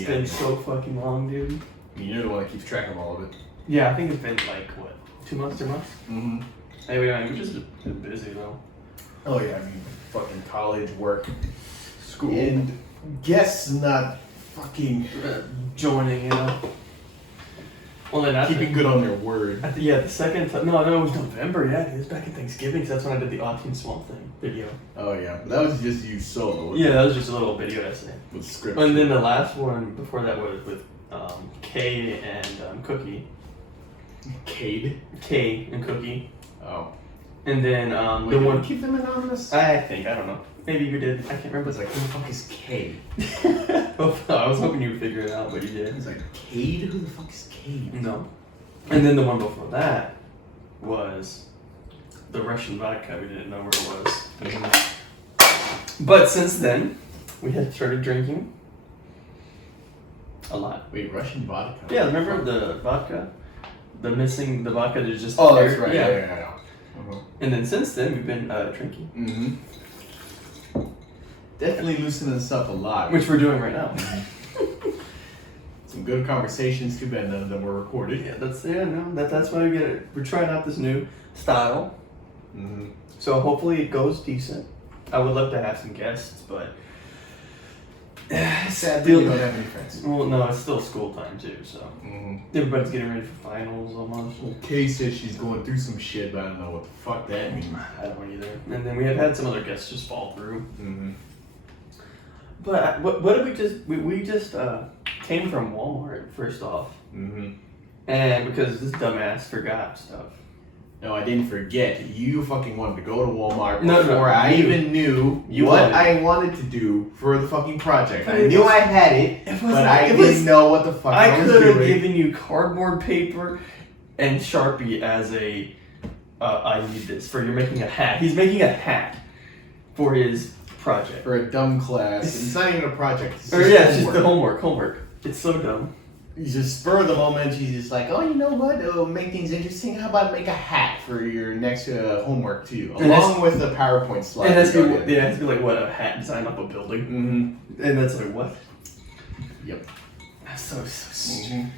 It's been so fucking long, dude. I mean, you're the one that keeps track of all of it. Yeah, I think it's been like, what, 2 months, 3 months? Mm-hmm. Anyway, we've just been busy, though. Oh, yeah, I mean, fucking college, work, School. and guests not fucking joining, you know. Well, then keeping good on their word. The second time. No, it was November, yeah. It was back in Thanksgiving, so that's when I did the Autism Swamp Thing video. Oh, yeah, but that was just you solo. Yeah, that was just a little video essay. With script. And then the last one before that was with Kay and Cookie. Cade? Kay and Cookie. Oh. And then the one keep them anonymous? I don't know. Maybe you did. I can't remember. It's like, who the fuck is Cade? I was hoping you would figure it out, but you did. It's like, Cade? Who the fuck is Cade? No. And then the one before that was the Russian vodka. We didn't know where it was. Mm-hmm. But since then, we had started drinking a lot. Wait, Russian vodka? Yeah, remember the vodka? The vodka that just... Oh, that's right. Yeah. Uh-huh. And then since then, we've been drinking. Mm-hmm. Definitely loosening us up a lot. Which we're doing right now. Some good conversations. Too bad none of them were recorded. Yeah, that's why we get it. We're trying out this new style. Mm-hmm. So hopefully it goes decent. I would love to have some guests, but sadly you don't have any friends. Well, no, it's still school time too, so everybody's getting ready for finals almost. Well, Kay says she's going through some shit, but I don't know what the fuck that means. I don't either. And then we have had some other guests just fall through. Mm-hmm. But what did we just? We just came from Walmart first off, and because this dumbass forgot stuff. No, I didn't forget. You fucking wanted to go to Walmart before I you. even knew what I wanted to do for the fucking project. I knew I had it, but I didn't know what the fuck I was doing. I could have given you cardboard paper and Sharpie as a, I need this for you're making a hat. He's making a hat for his project. For a dumb class. It's not even a project. It's just the homework. It's so dumb. You just spur of the moment, he's just like, oh, you know what? It'll make things interesting. How about make a hat for your next homework too, along with the PowerPoint slide. And it has to be like what, a hat design up a building. Mm-hmm. And that's like what? Yep. That's so stupid.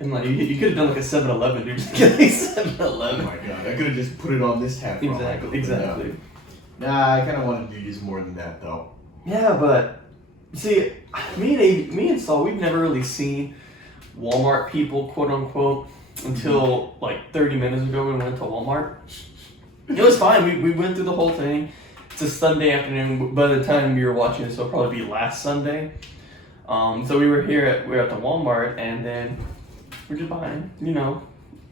And like you could have done like a 7-Eleven, dude. Just get a 7-Eleven. Oh my god, I could have just put it on this hat. Exactly. Nah, I kind of want to do just more than that though. Yeah, but see, me and Saul, we've never really seen Walmart people, quote unquote, until like 30 minutes ago when we went to Walmart. It was fine. We went through the whole thing. It's a Sunday afternoon. By the time we were watching this, it'll probably be last Sunday. So we were at the Walmart, and then we're just buying. You know,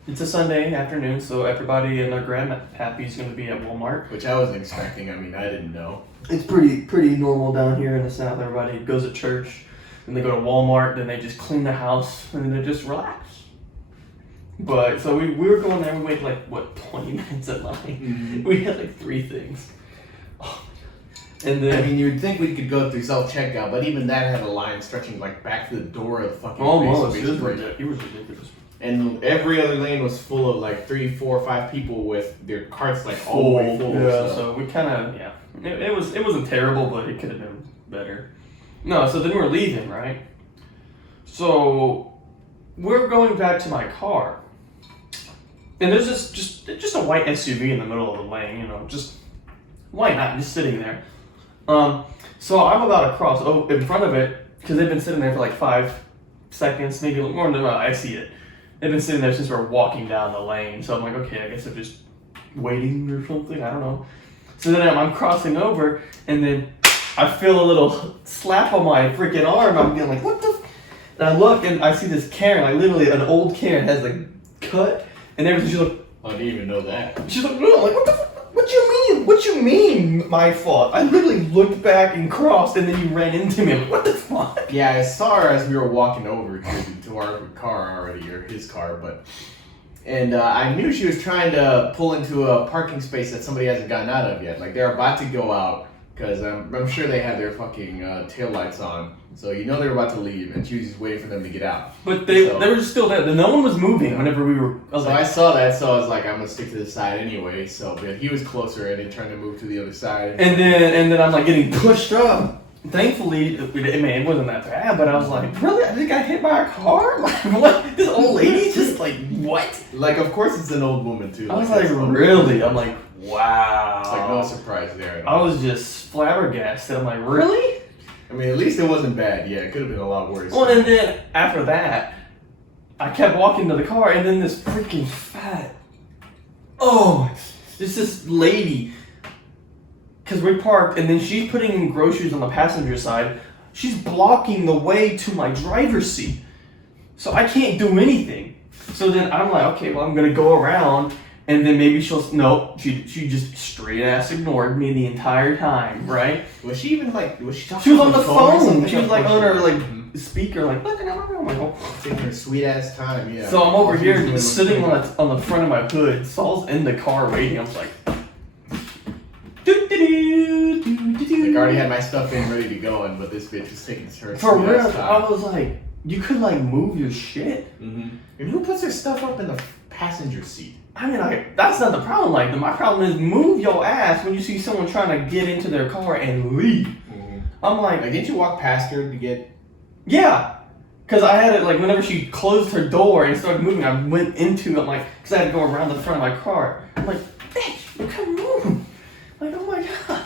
it's a Sunday afternoon, so everybody and their grandpappy is going to be at Walmart. Which I wasn't expecting. I mean, I didn't know. It's pretty normal down here in the South. Everybody goes to church. Then they go to Walmart, then they just clean the house, and then they just relax. But, so we were going there, we waited like, 20 minutes in line? Mm-hmm. We had like 3 things. Oh my god. And then... I mean, you'd think we could go through self-checkout, but even that had a line stretching like back to the door of the fucking almost. It was ridiculous. And every other lane was full of like 3, 4, 5 people with their carts like all the way full. Yeah, so we kind of, It wasn't terrible, but it could have been better. No, so then we're leaving, right? So we're going back to my car, and there's just a white SUV in the middle of the lane. You know, just why not? Just sitting there. So I'm about to cross in front of it because they've been sitting there for like 5 seconds, maybe more than that. I see it. They've been sitting there since we're walking down the lane. So I'm like, okay, I guess I'm just waiting or something. I don't know. So then I'm crossing over, and then I feel a little slap on my freaking arm. I'm getting like, what the? And I look and I see this Karen, like literally an old Karen has a cut and everything. She's like, I didn't even know that. She's like, no, I'm like, what the fuck? What you mean? What you mean my fault? I literally looked back and crossed and then you ran into me. I'm like, what the fuck? Yeah, I saw her as we were walking over to our car already, or his car, and I knew she was trying to pull into a parking space that somebody hasn't gotten out of yet. Like they're about to go out. Because I'm sure they had their fucking taillights on. So you know they were about to leave, and she was just waiting for them to get out. But they were still there. No one was moving whenever we were... I saw that, so I was like, I'm going to stick to the side anyway. So but he was closer, and then trying to move to the other side. And then I'm like getting pushed up. Thankfully, it wasn't that bad, but I was like, really? I just got hit by a car? Like, what? This old lady just like, what? Like, of course it's an old woman, too. I was like, really? I'm like, wow. It's like, no surprise there at I all. was just flabbergasted. I'm like, really? I mean, at least it wasn't bad. Yeah, it could have been a lot worse. Well, and then after that, I kept walking to the car, and then this freaking fat, it's this lady. Because we parked, and then she's putting in groceries on the passenger side. She's blocking the way to my driver's seat. So I can't do anything. So then I'm like, okay, well, I'm going to go around, and then maybe no, she just straight ass ignored me the entire time, right? Was she even like, was she talking She was on the or phone. something? She was like on her like speaker, like, look, I'm like, oh. Taking her sweet ass time, yeah. So I'm over She was here doing sitting the- on the front of my hood. Saul's in the car waiting. I was like, do-do-do-do-do-do. Like, I already had my stuff in ready to go, but this bitch was taking her For sweet real, ass time. I was like, you could like move your shit. Mm-hmm. And who puts their stuff up in the passenger seat? I mean, that's not the problem. Like, my problem is move your ass when you see someone trying to get into their car and leave. Mm-hmm. I'm like, Like, didn't you walk past her to get? yeah. Because I had it, like, whenever she closed her door and started moving, I went into it, like, because I had to go around the front of my car. I'm like, bitch, you can move. Like, oh my god.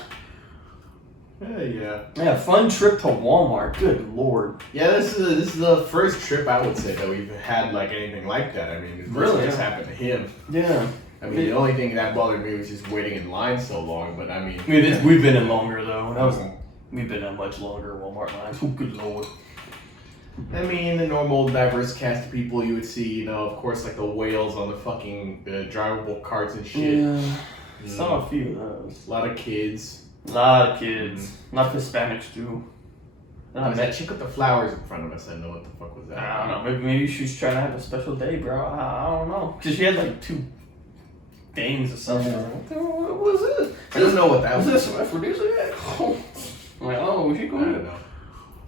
Yeah. Yeah, fun trip to Walmart. Good lord. Yeah, this is the first trip I would say that we've had like anything like that. I mean, it Really? just happened to him. Yeah. I mean, the only thing that bothered me was just waiting in line so long. But I mean, We've been in longer, though. We've been in much longer Walmart lines. Oh, good lord. I mean, the normal diverse cast of people you would see, you know, of course, like the whales on the fucking drivable carts and shit. Yeah. Saw a few of those. A lot of kids. A lot of kids. Not Hispanics, too. That chick with the flowers in front of us, I know what the fuck was that. I don't know. Maybe she was trying to have a special day, bro. I don't know. Because she had like 2 things or something. What was it? I don't know what that was. Was this some aphrodisiac? I'm like, oh, she I going? don't know.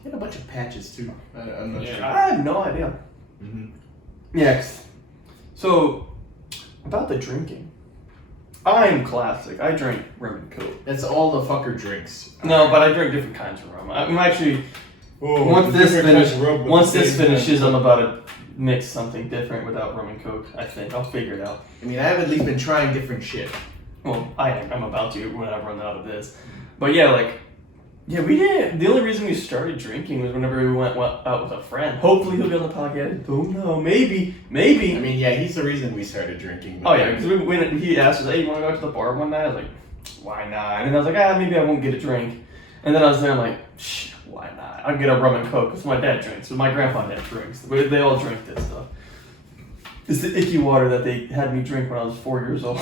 She had a bunch of patches too. I'm not sure. I have no idea. Mm-hmm. Next. So, about the drinking. I'm classic. I drink rum and coke. That's all the fucker drinks. No, but I drink different kinds of rum. I'm actually once this finishes, I'm about to mix something different without rum and coke. I think I'll figure it out. I mean, I've at least been trying different shit. Well, I'm about to when I run out of this. But yeah, we did. The only reason we started drinking was whenever we went out with a friend. Hopefully he'll be on the podcast. Don't know. Maybe. I mean, yeah, he's the reason we started drinking. Oh yeah, because he asked us, hey, you want to go out to the bar one night? I was like, why not? And I was like, maybe I won't get a drink. And then I was there, I'm like, shh, why not? I'll get a rum and coke, because my dad drinks, and my grandpa dad drinks. They all drink this stuff. It's the icky water that they had me drink when I was 4 years old.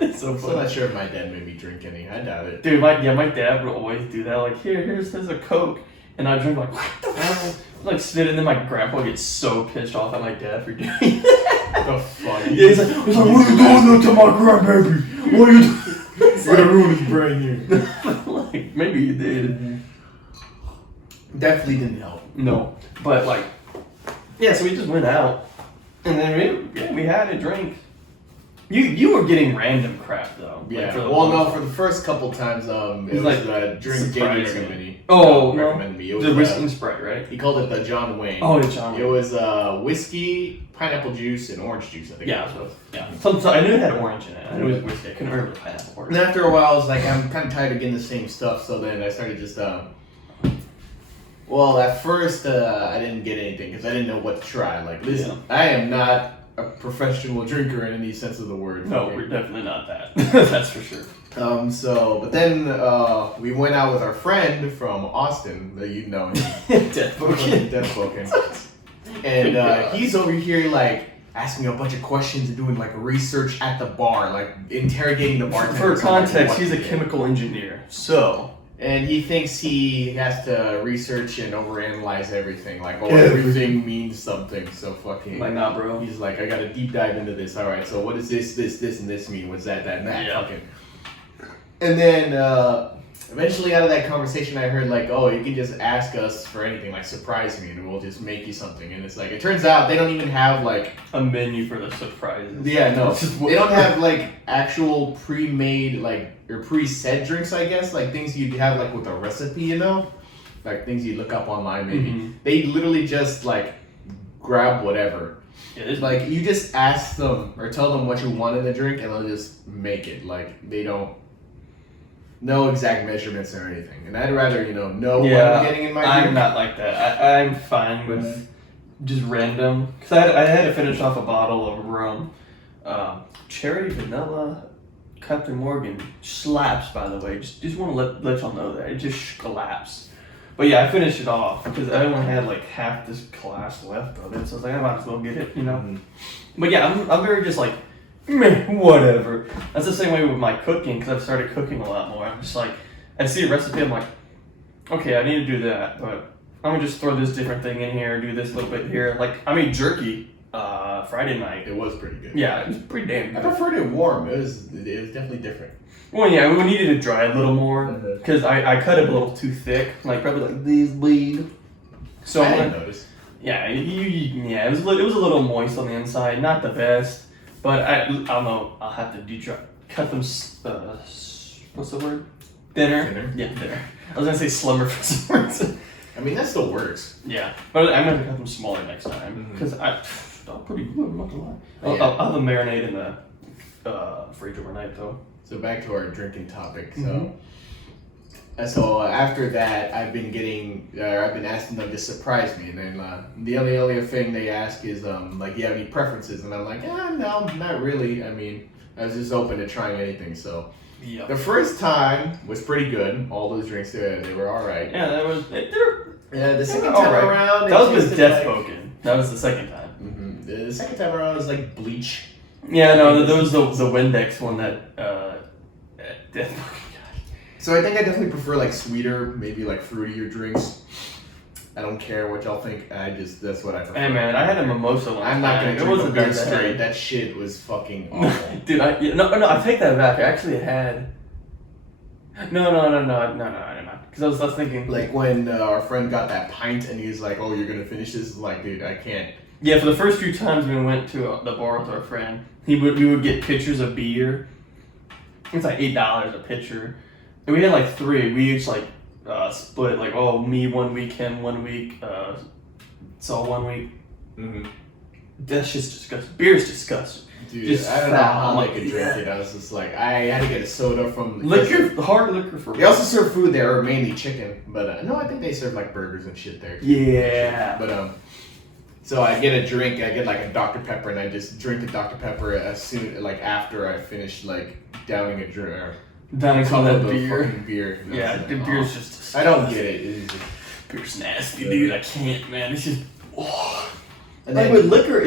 It's so I'm funny. not sure if my dad made me drink any. I doubt it. Dude, my dad would always do that. Like, here's a Coke. And I drink like, what the fuck? Like, spit it, and then my grandpa gets so pissed off at my dad for doing that. What the fuck? Yeah, he's like, what are you doing to my grandbaby? What are you doing? Gonna ruin his brain here. Like, maybe he did. Definitely didn't help. No. But, like, yeah, so we just went out. And then we had a drink. You were getting random crap, though. Yeah. Like, For the first couple times, it was like the drink Jamie recommended. Oh, no. Recommended me. It was The whiskey and Sprite, right? He called it the John Wayne. Oh, the John Wayne. It was whiskey, pineapple juice, and orange juice. I think. Yeah, so I knew it had orange in it. I knew it was whiskey. I couldn't remember the pineapple And after a while, I was like, I'm kind of tired of getting the same stuff. So then I started just. Well, at first, I didn't get anything because I didn't know what to try. Like, listen, I am not a professional drinker in any sense of the word. No, we're definitely not that. That's for sure. But then we went out with our friend from Austin, that you know him. Deathspoken. And he's over here, like, asking a bunch of questions and doing, like, research at the bar, like, interrogating the bartender. For context, he's a chemical engineer. So. And he thinks he has to research and overanalyze everything. Like, everything means something. So fucking. Like, nah, bro. He's like, I gotta deep dive into this. All right, so what does this, and this mean? What's that, and that? Yeah. Fucking. And then eventually, out of that conversation, I heard like, oh, you can just ask us for anything, like surprise me, and we'll just make you something. And it's like, it turns out they don't even have like a menu for the surprises. Yeah, no, they don't have like actual pre-made like or preset drinks, I guess, like things you'd have like with a recipe, you know, like things you look up online maybe. Mhm. They literally just like grab whatever. Yeah, it's Like you just ask them or tell them what you want in the drink, and they'll just make it. Like they don't know exact measurements or anything. And I'd rather know what I'm getting in my drink. I'm not like that. I'm fine with just random. Because I had to finish off a bottle of rum. Cherry vanilla Captain Morgan slaps, by the way. Just want to let y'all know that. It just collapsed. But yeah, I finished it off because I only had like half this glass left of it. So I was like, I might as well get it, Mm-hmm. But yeah, I'm very just like, meh, whatever. That's the same way with my cooking because I've started cooking a lot more. I'm just like, I see a recipe, I'm like, okay, I need to do that, but I'm gonna just throw this different thing in here, do this little bit here. Like, I made jerky Friday night. It was pretty good. Yeah, it was pretty damn I good. preferred it warm. It was definitely different. Well, yeah, we needed to dry a little more because I cut it a little too thick, like probably like these big. So I didn't notice. yeah, it was a little moist on the inside, not the best, but I don't know. I'll have to de-dry, cut them. What's the word? Thinner. Yeah, thinner. I was gonna say slimmer for some reason. I mean, that still works. Yeah, but I'm gonna cut them smaller next time because they're pretty good. I'm not gonna lie. I'll have them marinate in the fridge overnight though. So back to our drinking topic. So after that, I've been asking them to surprise me, and then the only thing they ask is like, you have any preferences? And I'm like, no, not really. I mean, I was just open to trying anything. So Yeah. the first time was pretty good. All those drinks they were all right. Yeah, that was. The second all time right. around, That it was with tasted Death like- Spoken. That was the second time. The second time around was like bleach. Yeah, no, there was the Windex one that Death Spoken. So I think I definitely prefer like sweeter, maybe like fruitier drinks. I don't care what y'all think. That's what I prefer. Hey man, I had a mimosa one. I'm not gonna It drink wasn't that that straight. bad. That shit was fucking awful. Dude, I take that back. I actually had. No. Because I was thinking. Like when our friend got that pint and he was like, "Oh, you're gonna finish this?" Like, dude, I can't. Yeah, for the first few times we went to the bar with our friend, we would get pitchers of beer. It's like $8 a pitcher, and we had like 3. We each like split like, oh, me 1 week, him 1 week, Saul 1 week. Mm-hmm. That's just disgusting. Beer's disgusting. Dude, Just I don't know how foul. they could drink it. I was just like, I had to get a soda from Liquor, hard liquor for. They also serve food there, or mainly chicken. But no, I think they serve like burgers and shit there. Yeah. But so I get a drink. I get like a Dr Pepper, and I just drink the Dr Pepper as soon like after I finish like downing a drink. Down Cup that of the beer. fucking beer. And Yeah, that's the like, beer's oh. just disgusting. I don't get it. It's just, Beer's nasty, dude. I can't, man. It's just. Oh. and Like then, with liquor,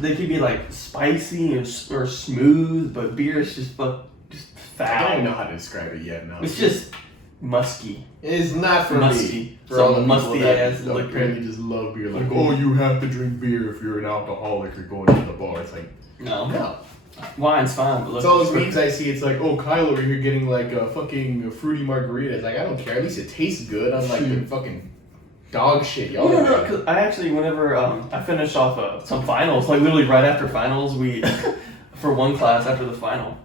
they could be like spicy or smooth, but beer is just foul. I don't even know how to describe it yet. No, It's just musky. it is not for Musty. me. For Some all the people musty that ass don't liquor. apparently just love beer. Like, oh, you have to drink beer if you're an alcoholic or going to the bar. It's like, No. Wine's fine, but It's all those liquor's memes I see. It's like, oh, Kyle over here getting like a fucking fruity margarita. It's like, I don't care. At least it tastes good. Unlike the fucking dog shit y'all. No, because I actually, whenever I finished off some finals, like literally right after finals, we, for one class after the final,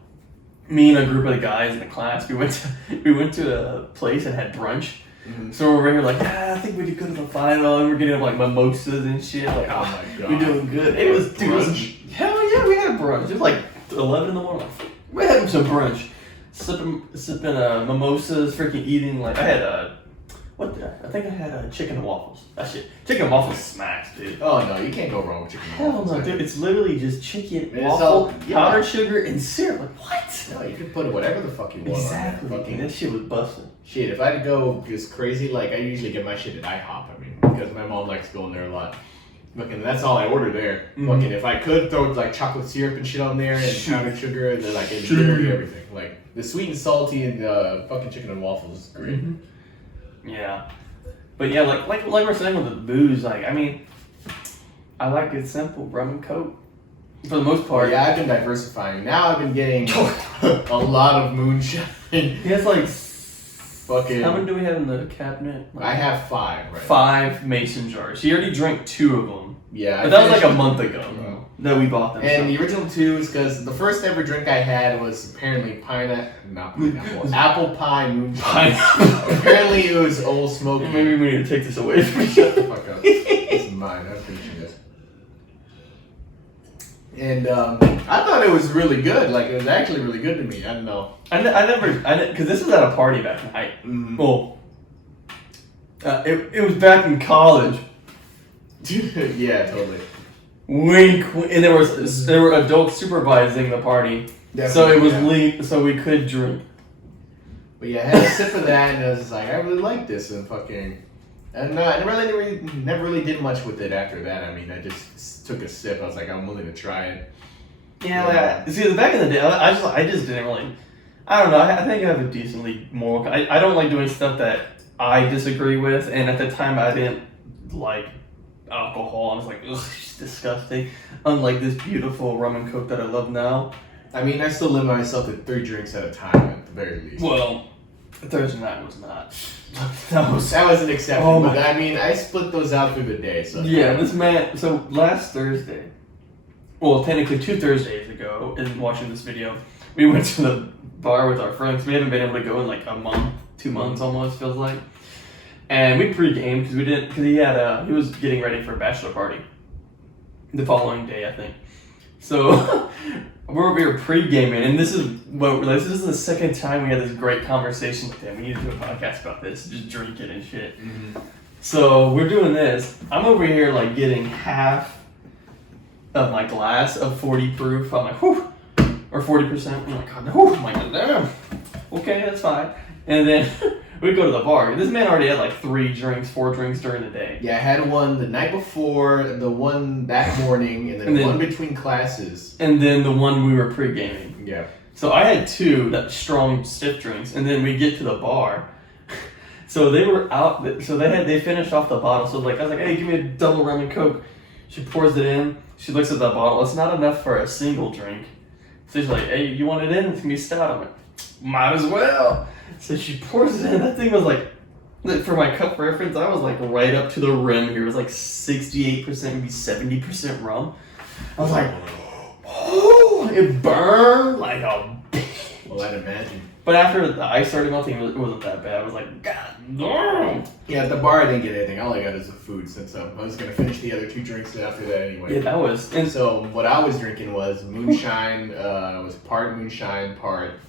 me and a group of the guys in the class, we went to a place and had brunch. Mhm. So we're here like, I think we did good at the final, and we're getting like mimosas and shit. Like, Oh my god. we're doing good. It was, dude, it was, Brunch? hell yeah, we had a brunch. It was like 11 in the morning. We're having some brunch, sipping mimosas, freaking eating like I had I think I had chicken and waffles. That shit, chicken and waffles smacks, dude. Oh no, you can't go wrong with chicken. Hell waffles, no, man. dude. It's literally just chicken, It's waffle, all- yeah. powdered sugar, and syrup. Like, what? No, you can put whatever the fuck you want. Exactly. On there. And Fucking that shit was busting. shit. If I had to go just crazy, like I usually get my shit at IHOP. I mean, because my mom likes going there a lot. Fucking, that's all I order there. Mhm. Fucking, if I could throw like chocolate syrup and shit on there and Shoot. powdered sugar, then like it's Shoot. literally everything. Like the sweet and salty and fucking chicken and waffles is great. Yeah, but yeah, like we're saying with the booze, like I mean, I like it simple, rum and coke, for the most part. Yeah, I've been diversifying. Now I've been getting a lot of moonshine. He has like Fucking. how many do we have in the cabinet? I have 5 right 5 mason jars. He already drank 2 of them, now. Yeah, but that was like a finished- month ago. that we bought them. And the original 2 is because the first ever drink I had was apparently apple pie moonshine. Apparently it was Old Smoky. Maybe we need to take this away from you. Shut the fuck up. This is mine. I'm finishing this. And I thought it was really good. Like, it was actually really good to me. I don't know. I never, because this was at a party back in high. Well, it was back in college. Yeah, totally. Wink, and there were adults supervising the party, so it was legal, so we could drink. But yeah, I had a sip of that, and I was just like, I really like this, and fucking, and I never really did much with it after that. I mean, I just took a sip. I was like, I'm willing to try it. Yeah, see, back in the day, I just didn't really. I don't know. I think I have a decently moral. I don't like doing stuff that I disagree with, and at the time, I didn't like alcohol. I was like, ugh, it's disgusting. Unlike this beautiful rum and coke that I love now. I mean, I still limit myself to 3 drinks at a time at the very least. Well, Thursday night was not. That was an exception. Oh but I mean, I split those out through the day. So yeah, this man. So last Thursday, well, technically 2 Thursdays ago, in watching this video, we went to the bar with our friends. We haven't been able to go in like a month, 2 months almost, feels like. And we pre-gamed because he was getting ready for a bachelor party the following day, I think. So we're over here pre-gaming, and this is the second time we had this great conversation with him. We need to do a podcast about this, just drinking and shit. Mm-hmm. So we're doing this. I'm over here like getting half of my glass of 40 proof. I'm like, whew, or 40%. I'm like, whew, I'm like, damn. Okay, that's fine. And then we go to the bar. This man already had like 4 drinks during the day. Yeah, I had one the night before, the one that morning, and then one between classes. And then the one we were pre-gaming. Yeah. So I had 2 strong stiff drinks, and then we get to the bar. So they were out, so they finished off the bottle. So I was like, hey, give me a double rum and coke. She pours it in. She looks at the bottle. It's not enough for a single drink. So she's like, hey, you want it in? It's going to be stout. I'm like, might as well. So she pours it in. That thing was like, for my cup reference, I was like right up to the rim here. It was like 68%, maybe 70% rum. I was like, oh, it burned like a bitch. Well, I'd imagine. But after the ice started melting, it wasn't that bad. I was like, God damn. Yeah, at the bar I didn't get anything. All I got is the food since I was going to finish the other 2 drinks after that anyway. Yeah, that was. And so what I was drinking was moonshine. Was part moonshine, part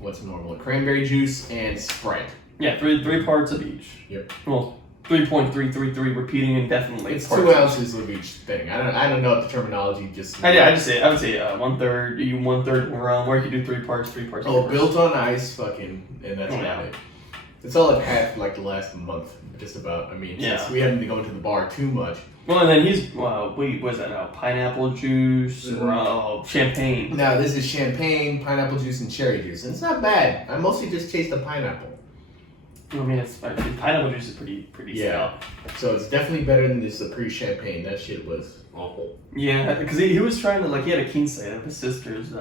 what's normal? Cranberry juice and Sprite. Yeah, three parts of each. Yep. Well, 3.333 repeating indefinitely. It's 2 ounces of each thing. I don't know what the terminology just. I would say 1/3. You 1/3 rum, or you could do 3 parts. Oh, built on ice, fucking, and that's about it. That's all I've had for like the last month, just about. I mean, since we haven't been going to the bar too much. Well, and then he's what is that now? Pineapple juice, champagne. Now this is champagne, pineapple juice, and cherry juice, and it's not bad. I mostly just taste the pineapple. I mean, pineapple juice is pretty stout. So it's definitely better than this pre-champagne. That shit was awful. Yeah, because he was trying to, like, he had a quince of his sister's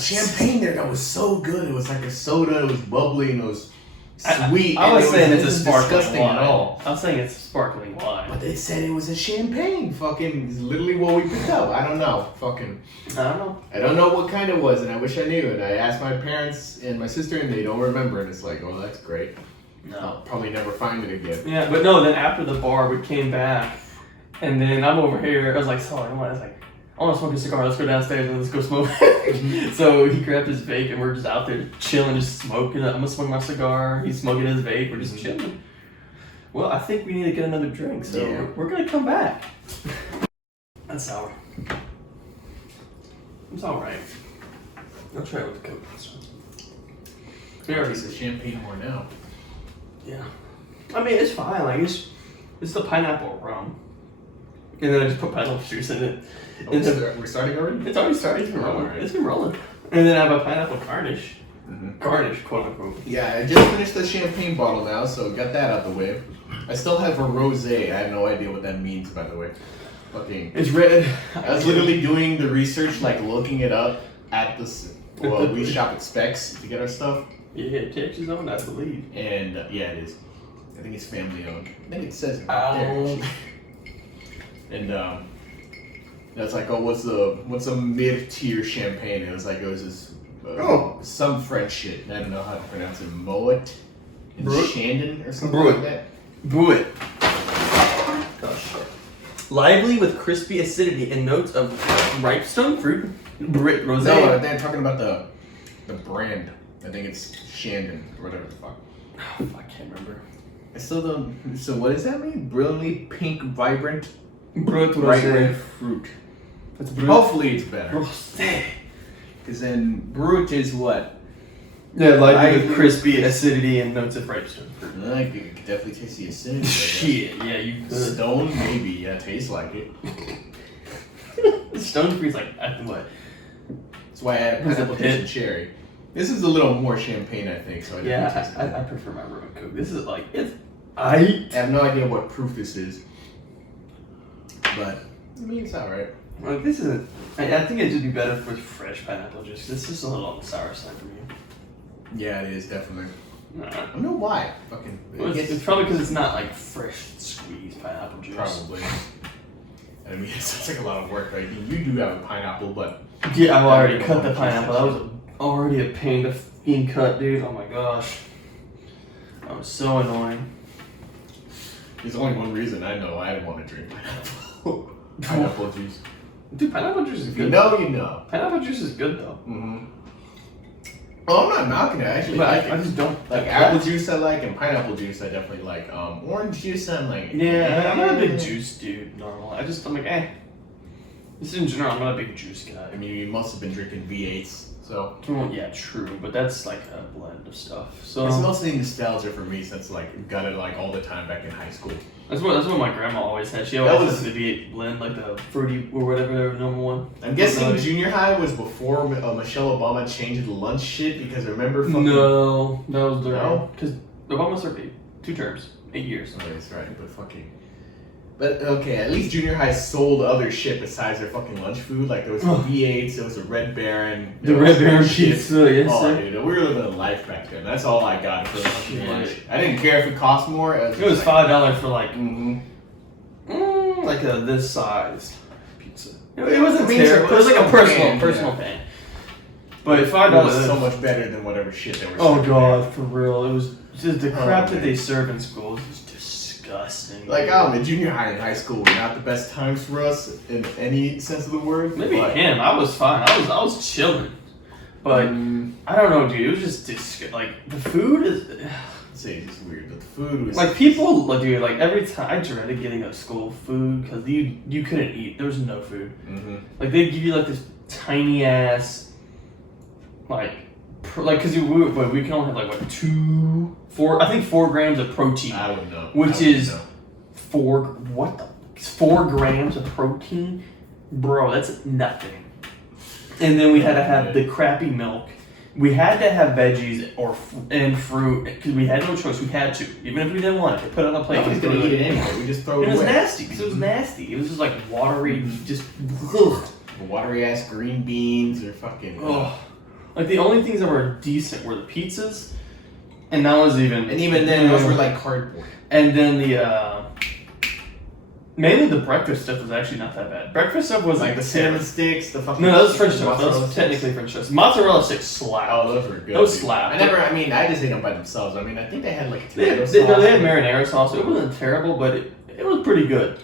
champagne there that was so good. It was like a soda. It was bubbly and it was sweet. I was saying it's a sparkling wine. At all. I was saying it's a sparkling wine. But they said it was a champagne. Fucking, it's literally what we picked up. I don't know. Fucking. I don't know what kind it was, and I wish I knew. And I asked my parents and my sister, and they don't remember. And it's like, oh, that's great. No. I'll probably never find it again. Yeah, but no. Then after the bar, we came back, and then I'm over here. I was like, I want to smoke a cigar. Let's go downstairs and let's go smoke. So he grabbed his vape and we're just out there chilling, just smoking. I'm gonna smoke my cigar. He's smoking his vape. We're just chilling. Well, I think we need to get another drink, so we're gonna come back. That's sour. It's all right. I'll try it with the Coke. We already said champagne more now. Yeah. I mean, it's fine. Like it's the pineapple rum. And then I just put pineapple juice in it. We're starting already? It's already started. It's been rolling. Right. It's been rolling. And then I have a pineapple garnish. Garnish, quote unquote. Yeah, I just finished the champagne bottle now, so got that out the way. I still have a rosé. I have no idea what that means, by the way. Okay. It's red. I was literally doing the research, like looking it up at we shop at Specs to get our stuff. Yeah, Texas owned, I believe. And yeah, it is. I think it's family owned. I think it says it right there. And That's like, oh, what's a mid-tier champagne? It was this some French shit. I don't know how to pronounce it. Moet and Shandon or something like that. Brew it. Gosh. Lively with crispy acidity and notes of ripe stone fruit. Brit rosé. No, they're talking about the brand. I think it's Shandon or whatever the fuck. Oh, I can't remember. I still don't. So what does that mean? Brilliantly pink, vibrant, Brut bright rosé. red fruit. That's brut. Hopefully it's better. Rosé. Because then brut is what? Yeah, lively with crispy acidity and notes of ripe stone fruit. I could definitely taste the acidity. Shit, yeah, you could. Stone, maybe. Yeah, tastes like it. Stone fruit's like, what? That's why I added pineapple juice and cherry. This is a little more champagne, I think. So I prefer my rum and coke. This is like, it's I have no idea what proof this is, but I mean it's alright. Like this isn't. I think it'd just be better with fresh pineapple juice. This is a little on the sour side for me. Yeah, it is definitely. Nah. I don't know why. Fucking. Well, it's probably because it's not like fresh squeezed pineapple juice. Probably. I mean, it sounds like a lot of work. Right? You do have a pineapple, but yeah, I've already cut the pineapple. That was already a pain to fucking cut, dude. Oh my gosh, that was so annoying. There's only one reason I know I didn't want to drink pineapple. Pineapple juice. Dude, pineapple juice is good. You know. Pineapple juice is good though. Mm-hmm. Oh, I'm not knocking it. I actually But like I it. just don't Like apple juice I like, and pineapple juice I definitely like. Orange juice I'm like. Yeah, I'm not a big juice dude. Normal. I'm like, eh. Just in general, I'm not a big juice guy. I mean, you must have been drinking V8s, so. Well, yeah, true, but that's like a blend of stuff. So It's mostly nostalgia for me since like got it like all the time back in high school. that's what my grandma always had. She That always was- had the V8 blend, like the fruity or whatever number one. I'm guessing junior high was before Michelle Obama changed the lunch shit because remember fucking. No, that was during No? because Obama served 2 terms, 8 years. Oh, that's right, but fucking. But okay, at least junior high sold other shit besides their fucking lunch food. Like there was V8s, there was a Red Baron. The Red Baron pizza, yes Oh, sir. dude, we were living a life back then. That's all I got for fucking Shit. lunch. I didn't care if it cost more. It was $5 for like Mm-hmm. a this sized pizza. It wasn't I mean, it's a terrible. It was like a personal personal pan, pan. But It $5 was so much better than whatever shit they were. Oh serving god, for real. It was just the crap that man. they serve in schools is disgusting. Like, the junior high and high school were not the best times for us in any sense of the word. Maybe but, him. I was fine. I was chilling. But I don't know, dude. It was just disgusting. Like the food is. Say it's just weird, but the food was Like people, like, dude. Like every time I dreaded getting a school food because you couldn't eat. There was no food. Mm-hmm. Like they give you like this tiny ass, like because we can only have like what 4 grams of protein. I would know. Which is 4 grams of protein, bro. That's nothing. And then we had to have the crappy milk. We had to have veggies and fruit because we had no choice. We had to, even if we didn't want it. They put it on a plate. Nobody's gonna eat it anyway. We just throw it It was away. nasty because it was nasty. It was just like watery, just Watery ass green beans or fucking. ugh. Like the only things that were decent were the pizzas, and that was even. And even then, those were like cardboard. And then the mainly the breakfast stuff was actually not that bad. Breakfast stuff was Like the cinnamon sticks, the fucking. No, that was French toast. That mozzarella was sticks. technically French toast. Mozzarella sticks slap. Oh, those were good. Those dude. slap. I just ate them by themselves. I mean, I think they had like They tomato had, sauce. they had marinara sauce. It wasn't terrible, but it was pretty good.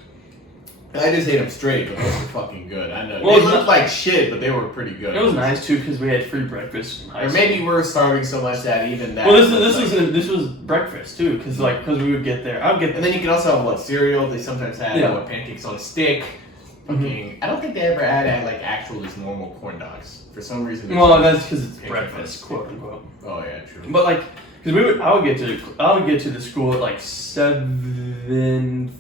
I just ate them straight, but those were fucking good. I know. Well, They it's looked not- like shit, but they were pretty good. It was nice too because we had free breakfast in high Or school. maybe we're starving so much that even that. Well, was like- this was breakfast too because we would get there. I'd get And then you can also have cereal. They sometimes had Yeah. pancakes on a stick. Fucking. I don't think they ever had like actual just normal corn dogs for some reason. Well, that's because it's Pancake breakfast, on a quote stick. unquote. Oh yeah, true. But like, because I would get to the school at like 7:15,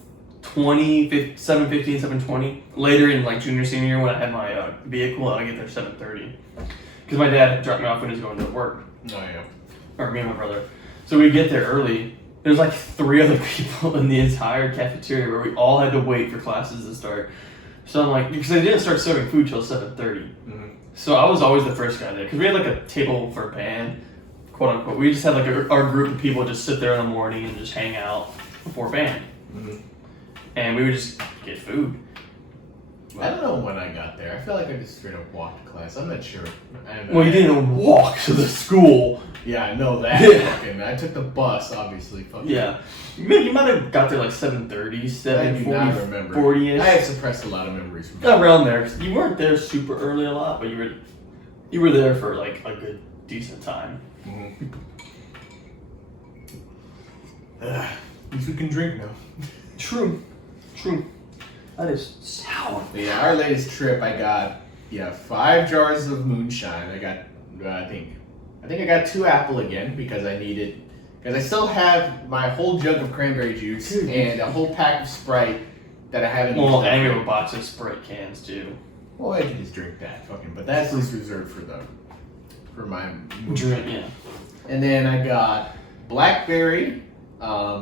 7:20. Later in like junior senior year when I had my vehicle, I would get there 7:30 because my dad had dropped me off when he was going to work, Oh yeah. or me and my brother. So we get there early. There's like 3 other people in the entire cafeteria where we all had to wait for classes to start. So I'm like, because they didn't start serving food till 7:30. Mm-hmm. So I was always the first guy there because we had like a table for band, quote unquote. We just had like our group of people just sit there in the morning and just hang out before band, Mm-hmm. and we would just get food. I don't know when I got there. I feel like I just straight up walked to class. I'm not sure. Well, you didn't walk to the school. Yeah, I know that. Yeah. Fucking, I took the bus, obviously. Fucking. Yeah. You might have got there like 7:30, I do not remember. 40-ish. I have suppressed a lot of memories from Around there. 'Cause you weren't there super early a lot, but you were there for like a good, decent time. Mm-hmm. At least we can drink now. True. That is sour. But yeah, our latest trip, I got 5 jars of moonshine. I got I think I got 2 apple again because I needed because I still have my whole jug of cranberry juice and a whole pack of Sprite that I haven't used. Well, and we have a box of Sprite cans too. Well, I can just drink that fucking, but that's just reserved for my drink. Yeah. And then I got blackberry,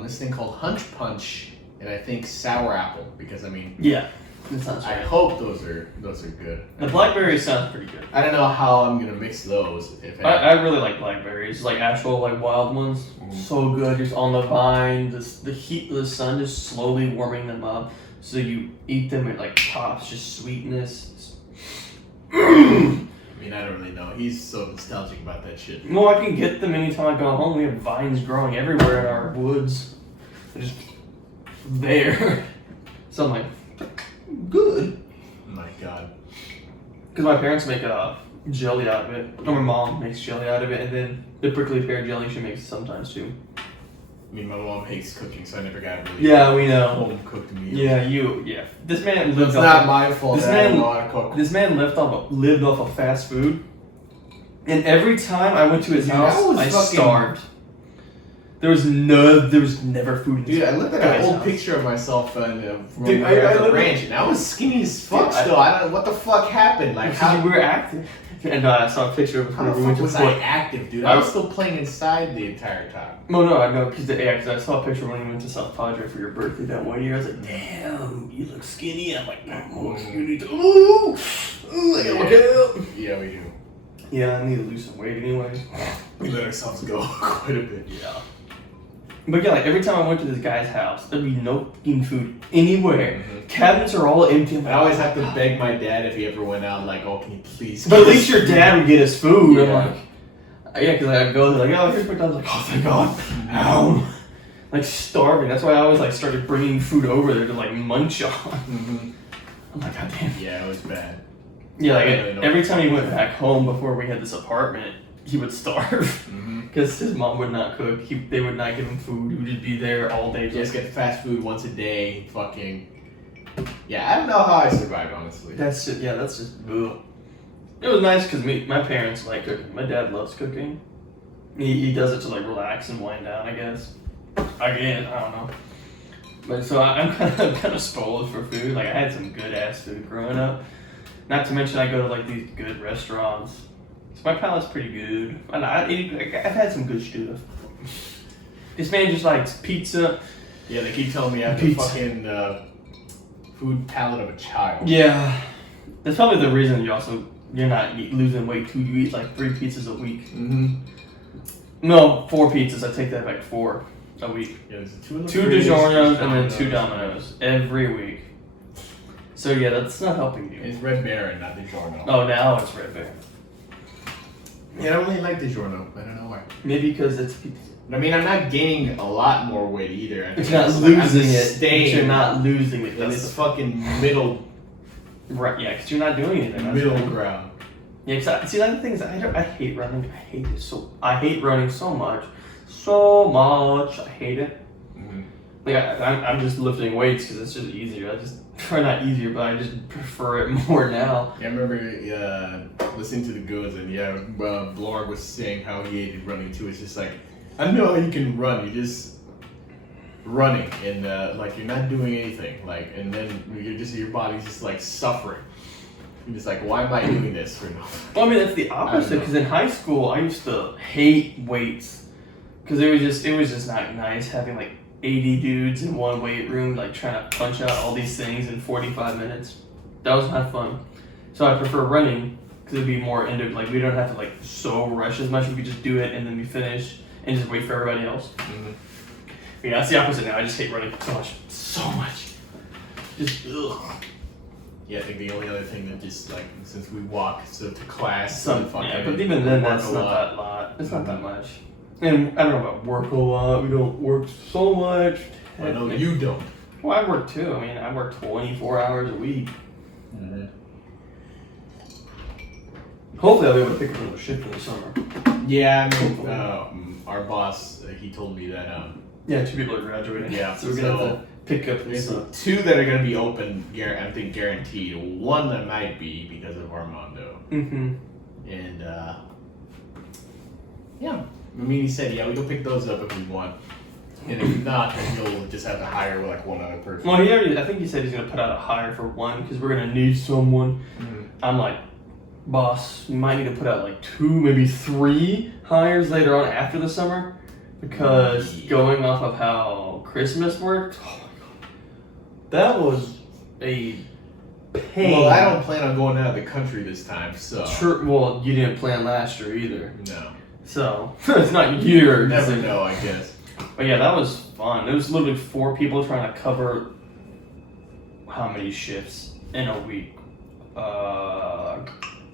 this thing called Hunch Punch, and I think sour apple because I mean. Yeah. That sounds right. I hope those are good. The blackberry sounds pretty good. I don't know how I'm gonna mix those. I really like blackberries, like actual like wild ones. Mm-hmm. So good, just on the vine. The heat of the sun just slowly warming them up. So you eat them, it like pops, just sweetness. I mean, I don't really know. He's so nostalgic about that shit. Well, I can get them anytime I go home. We have vines growing everywhere in our woods. They're just there. So I'm like, good. Oh my god. Because my parents make a jelly out of it. Or my mom makes jelly out of it, and then the prickly pear jelly she makes sometimes too. I mean, my mom hates cooking, so I never got really We know. home cooked meals. Yeah. This man lived It's off not of, my fault this that I man- don't know how to cook. This man lived off of fast food. And every time I went to his Dude, house, that was I fucking- starved. There was never food in his Dude, I looked at guy's an old house. picture of myself from Dude, when I we were at the literally- ranch, and I was skinny as fuck Dude, still. I don't know what the fuck happened. Like, Because how, we were active. And I saw a picture of how the when we went fuck to was foot. I active, dude? I was still playing inside the entire time. Well, no, I know, because I saw a picture when you went to South Padre for your birthday that one year. I was like, damn, you look skinny. I'm like, I'm more skinny too. Ooh, I gotta work out. Yeah, we do. Yeah, I need to lose some weight anyways. We let ourselves go quite a bit. Yeah. But yeah, like every time I went to this guy's house, there'd be no fucking food anywhere. Mhm. Cabinets are all empty. I'm I like, always have to beg my dad if he ever went out, like, oh, can you please? But at least your dad would get us food. Yeah. I'm like, yeah, because I'd go there like, oh, here's McDonald's. Like, oh, thank God. Ow. Like starving. That's why I always like started bringing food over there to like munch on. Mm-hmm. I'm like, God damn. Yeah, it was bad. Yeah, like I really don't every know. time he went back home before we had this apartment, he would starve Mm-hmm. because his mom would not cook. They would not give him food. He would just be there all day. Just get fast food once a day. Fucking. Yeah, I don't know how I survived, honestly. That's just, that's just. Ugh. It was nice because my parents like cooking. My dad loves cooking. He does it to like relax and wind down, I guess. Again, I don't know. But so I'm kind of spoiled for food. Like I had some good ass food growing up. Not to mention I go to like these good restaurants. So my palate's pretty good. And I've had some good stuff. This man just likes pizza. Yeah, they keep telling me I have the Pizza. fucking food palate of a child. Yeah, that's probably the reason you're not losing weight too. You eat like 3 pizzas a week. Mm-hmm. No, 4 pizzas. I take that back. 4 a week. Yeah, there's 2 2 DiGiorno's and then 2 Domino's every week. So yeah, that's not helping you. It's Red Baron, not DiGiorno. Oh, now it's Red Bear. Yeah, I don't really like DiGiorno. I don't know why. Maybe because it's pizza. I mean, I'm not gaining a lot more weight either. I But think you're not it's like I'm losing it. staying But you're not losing it. in That's this fucking middle right. Yeah, because you're not doing anything. That's middle right. ground. Yeah, because see, that's the thing is, I hate running. I hate it so. I hate running so much. I hate it. Mm-hmm. Like I'm just lifting weights because it's just easier. Or not easier, but I just prefer it more now. Yeah, I remember listening to the Goods, and Blorg was saying how he hated running too. It's just like, I know how you can run. You're just running, and like you're not doing anything. Like, and then your body's just like suffering. You're just like, why am I doing this for no? Well, I mean, it's the opposite. Because in high school, I used to hate weights because it was just not nice having like 80 dudes in one weight room, like trying to punch out all these things in 45 minutes. That was not fun. So I prefer running because it'd be more like we don't have to like so rush as much. We could just do it and then we finish and just wait for everybody else. Mm-hmm. Yeah, that's the opposite now. I just hate running so much. Just ugh. Yeah, I think the only other thing that just like since we walk to class, Yeah, but even then, that's not that lot. It's not that much. And I don't know about work a lot. We don't work so much. I know you don't. Well, I work too. I mean, I work 24 hours a week. Mm-hmm. Hopefully, I'll be able to pick up another shift in the summer. Yeah, I mean, our boss, he told me that. Yeah, 2 people are graduating. Yeah, so we're gonna have to pick up and there's stuff. 2 that are gonna be open. I think guaranteed. 1 that might be because of Armando. Mm-hmm. And yeah, I mean, he said, yeah, we can pick those up if we want. And if not, then you'll just have to hire like one other person. Well, I think he said he's gonna put out a hire for 1 because we're gonna need someone. Mm-hmm. I'm like, boss, you might need to put out like 2, maybe 3 hires later on after the summer because going off of how Christmas worked, oh my god, that was a pain. Well, I don't plan on going out of the country this time, so. Sure. Well, you didn't plan last year either, No. so it's not your You never decision. know, I guess. But yeah, that was fun. It was literally 4 people trying to cover how many shifts in a week?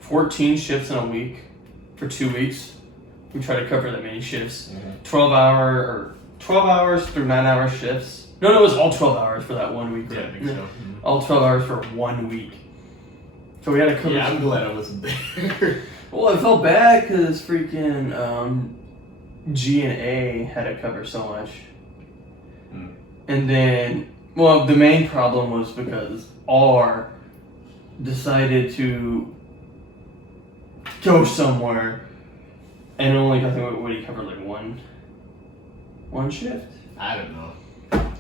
14 shifts in a week for 2 weeks. We tried to cover that many shifts. 12 hours through 9-hour shifts. No, it was all 12 hours for that 1 week. Yeah, I think so. All 12 hours for 1 week. So we had to cover. Yeah, I'm glad I wasn't there. Well, I felt bad because freaking G and A had to cover so much. And then, well, the main problem was because R decided to go somewhere and only, I think, what he covered, like one shift? I don't know.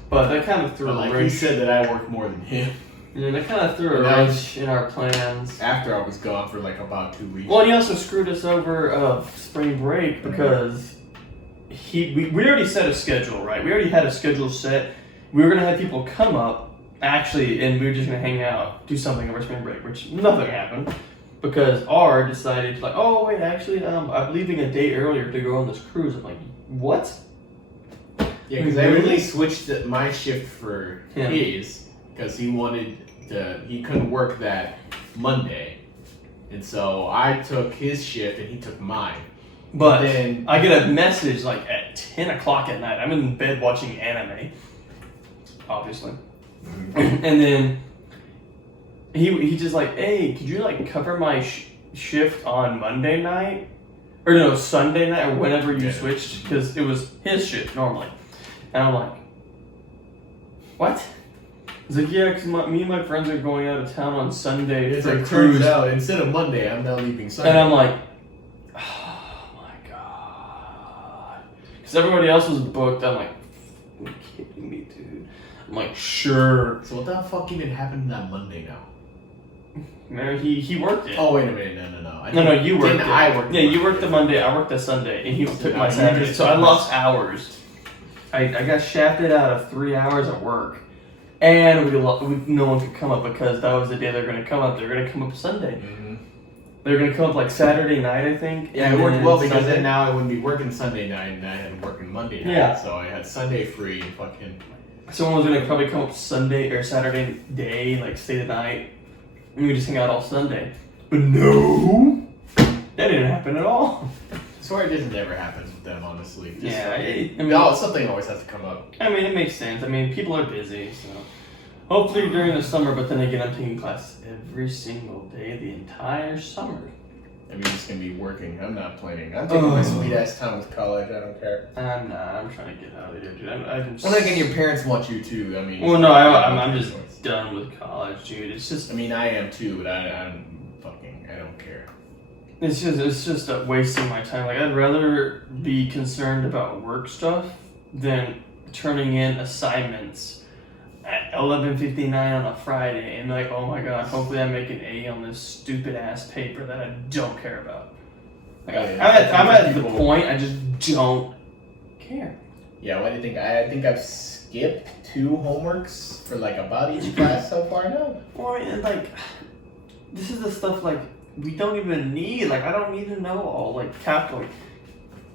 But that kind of threw But a like, he wrench. said that I work more than him. Yeah, that kind of threw a And that wrench in our plans. After I was gone for like about 2 weeks. Well, and he also screwed us over spring break because we already set a schedule, right? We already had a schedule set. We were gonna have people come up, actually, and we were just gonna hang out, do something over spring break, which nothing happened because R decided to like, oh wait, actually, I'm leaving a day earlier to go on this cruise. I'm like, what? Yeah, because I really switched my shift for his because he wanted he couldn't work that Monday, and so I took his shift and he took mine. But then I get a message like at 10 o'clock at night. I'm in bed watching anime, obviously. And then he just like, hey, could you like cover my shift on Monday night? Or no, Sunday night or whenever you switched? Because it was his shift normally. And I'm like, what? He's like, yeah, because me and my friends are going out of town on Sunday it's for a like cruise. turns out instead of Monday, I'm now leaving Sunday. And I'm like, oh my god. Because everybody else was booked. I'm like, are you kidding me, dude? I'm like, sure. So what the fuck even happened that Monday now? Man, he worked it. Oh, wait a minute. No. No, you worked Didn't it. I work Yeah, you worked the Monday, I worked the Sunday, and he took my you Saturday. just So I took lost hours. I got shafted out of 3 hours at work. And no one could come up because that was the day they're going to come up. They're going to come up Sunday. Mm-hmm. They're going to come up like Saturday night, I think. Yeah, it worked well because then now I wouldn't be working Sunday night and I had working Monday night. Yeah. So I had Sunday free and fucking. Someone was going to probably come up Sunday or Saturday day, like stay the night. And we just hang out all Sunday. But no! That didn't happen at all. I swear it just never happens with them, honestly. Just Yeah, like, I mean, something always has to come up. I mean, it makes sense. I mean, people are busy, so hopefully during the summer. But then again, I'm taking class every single day, the entire summer. I mean, it's gonna be working. I'm not planning. I'm taking my sweet ass time with college. I don't care. I'm not. I'm trying to get out of here, dude. I'm Well, again, your parents want you to. I mean. Well, no, I'm just done with college, dude. It's just. I mean, I am too, but I don't care. It's just wasting my time. Like, I'd rather be concerned about work stuff than turning in assignments at 11:59 on a Friday and like, oh my god, hopefully I make an A on this stupid ass paper that I don't care about. Like, I'm at the point I just don't care. Yeah, what do you think? I think I've skipped 2 homeworks for like about each class so far now. Well, and like, this is the stuff like we don't even need. Like, I don't need to know all like calculate.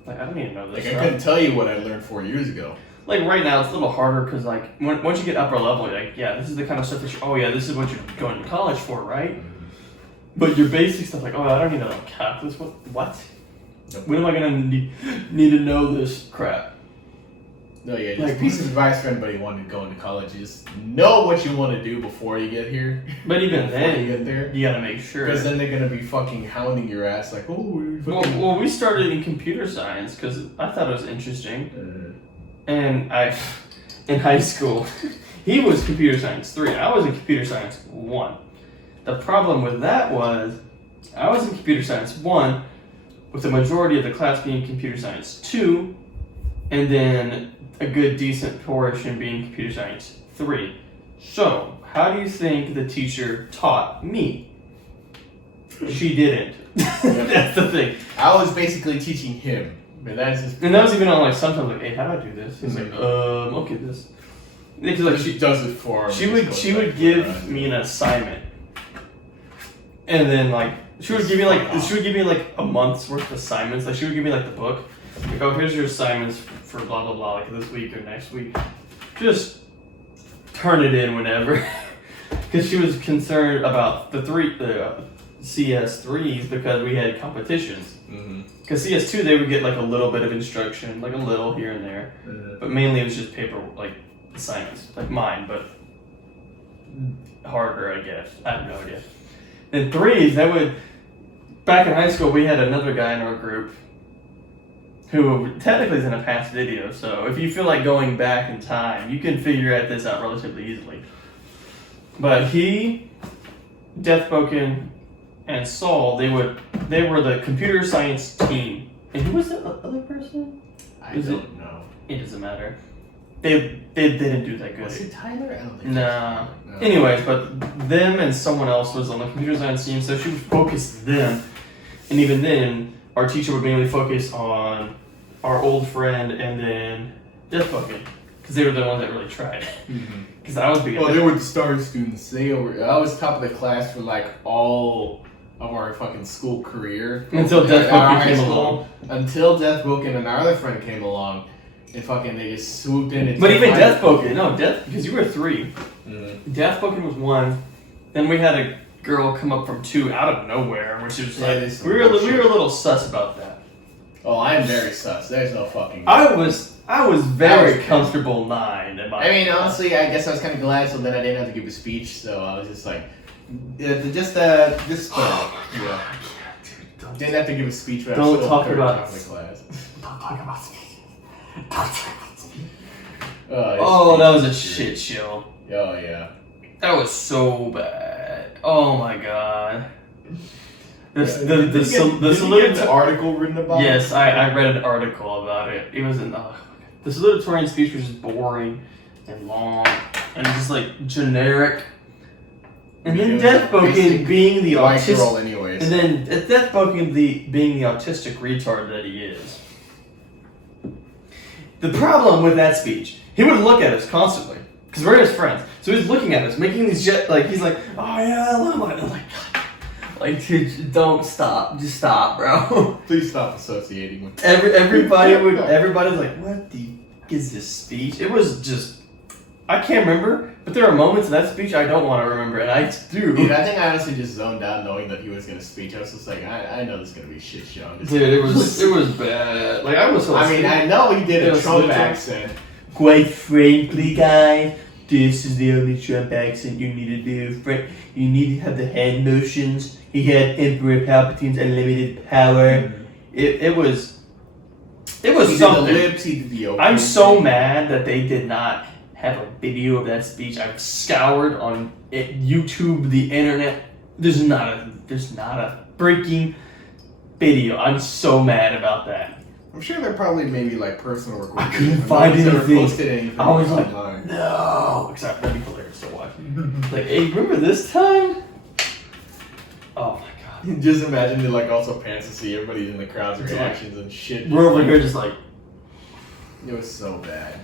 Like, I don't even know this Like, stuff. I couldn't tell you what I learned 4 years ago. like right now it's a little harder because like once you get upper level, you're like, yeah, this is the kind of stuff that this is what you're going to college for, right? But your basic stuff, like, I don't need to like calculus. What? Yep. When am I gonna need to know this crap? No, yeah, just a piece of advice for anybody wanting to go into college is know what you want to do before you get here. But even then, you get there, you gotta make sure. Because then they're gonna be fucking hounding your ass like, Well, we started in computer science because I thought it was interesting, and in high school, he was computer science 3. I was in computer science 1. The problem with that was I was in computer science 1, with the majority of the class being computer science 2, and then a good decent portion being computer science 3. So, how do you think the teacher taught me? She didn't. That's the thing. I was basically teaching him, but that's just. And that was even on like sometimes like, hey, how do I do this? He's like, okay, this. Because like she does it for him. She would give me an assignment, and then like she would give me like a month's worth of assignments. Like she would give me like the book. Like, oh, here's your assignments for blah blah blah, like this week or next week. Just turn it in whenever, because she was concerned about the CS3s because we had competitions. Because CS2 they would get like a little bit of instruction, like a little here and there, but mainly it was just paper like assignments, like mine, but harder, I guess. I have no idea. And 3s, back in high school we had another guy in our group who technically is in a past video, so if you feel like going back in time, you can figure this out relatively easily. But he, Deathboken, and Saul, they were the computer science team. And who was the other person? I don't know. It doesn't matter. They didn't do that good. Was it Tyler? I don't think No. No. Anyways, but them and someone else was on the computer science team, so she would focus them. And even then, our teacher would mainly focus on our old friend and then Deathbucket, because they were the ones that really tried. Because I was being. Well, they were the star students. I was top of the class for like all of our fucking school career until Deathbucket came along. Until Deathboken and our other friend came along, and fucking they just swooped in. But even Deathboken, because you were 3. Deathboken was 1. Then we had a girl come up from 2 out of nowhere, which was like we were a little sus about that. Oh, I'm very sus. There's no fucking. I was very comfortable 9. I mean, honestly, I guess I was kind of glad, so then I didn't have to give a speech. So I was just like, just oh my God, yeah. I can't, dude, Didn't have to give a speech. But Don't talk about the class. Don't talk about speech. Don't talk about speech. That was a shit show. Oh yeah. That was so bad. Oh my God. The article written about it? Yes, I read an article about it. It was the salutatorian speech was just boring and long and just like generic. And then Deathboken being the autistic, anyways. And then Deathboken being the autistic retard that he is. The problem with that speech, he would look at us constantly because we're his friends. So he's looking at us, making these he's like, oh yeah, I love it. I'm like, God. Like, dude, don't stop. Just stop, bro. Please stop associating with everybody's like, what the is this speech? It was just, I can't remember, but there are moments in that speech I don't want to remember, and I do. Dude, I think I honestly just zoned out knowing that he was going to speak. I was just like, I know this is going to be a shit show. Dude, it was bad. Like, I was so I mean, I know he did a Trump accent. Quite frankly, guys, this is the only Trump accent you need to do. You need to have the hand motions. He had Emperor Palpatine's unlimited power. It was He something. Did the lips, he did the open. I'm so mad that they did not have a video of that speech. I've scoured on YouTube, the internet. There's not a freaking video. I'm so mad about that. I'm sure they're probably maybe like personal recordings. I couldn't find anything. I was like, online. no. Except that'd be hilarious to watch. Like, hey, remember this time? Oh my God. Just imagine it like also pants to see everybody's in the crowd's reactions and shit. We're over here just like. It was so bad.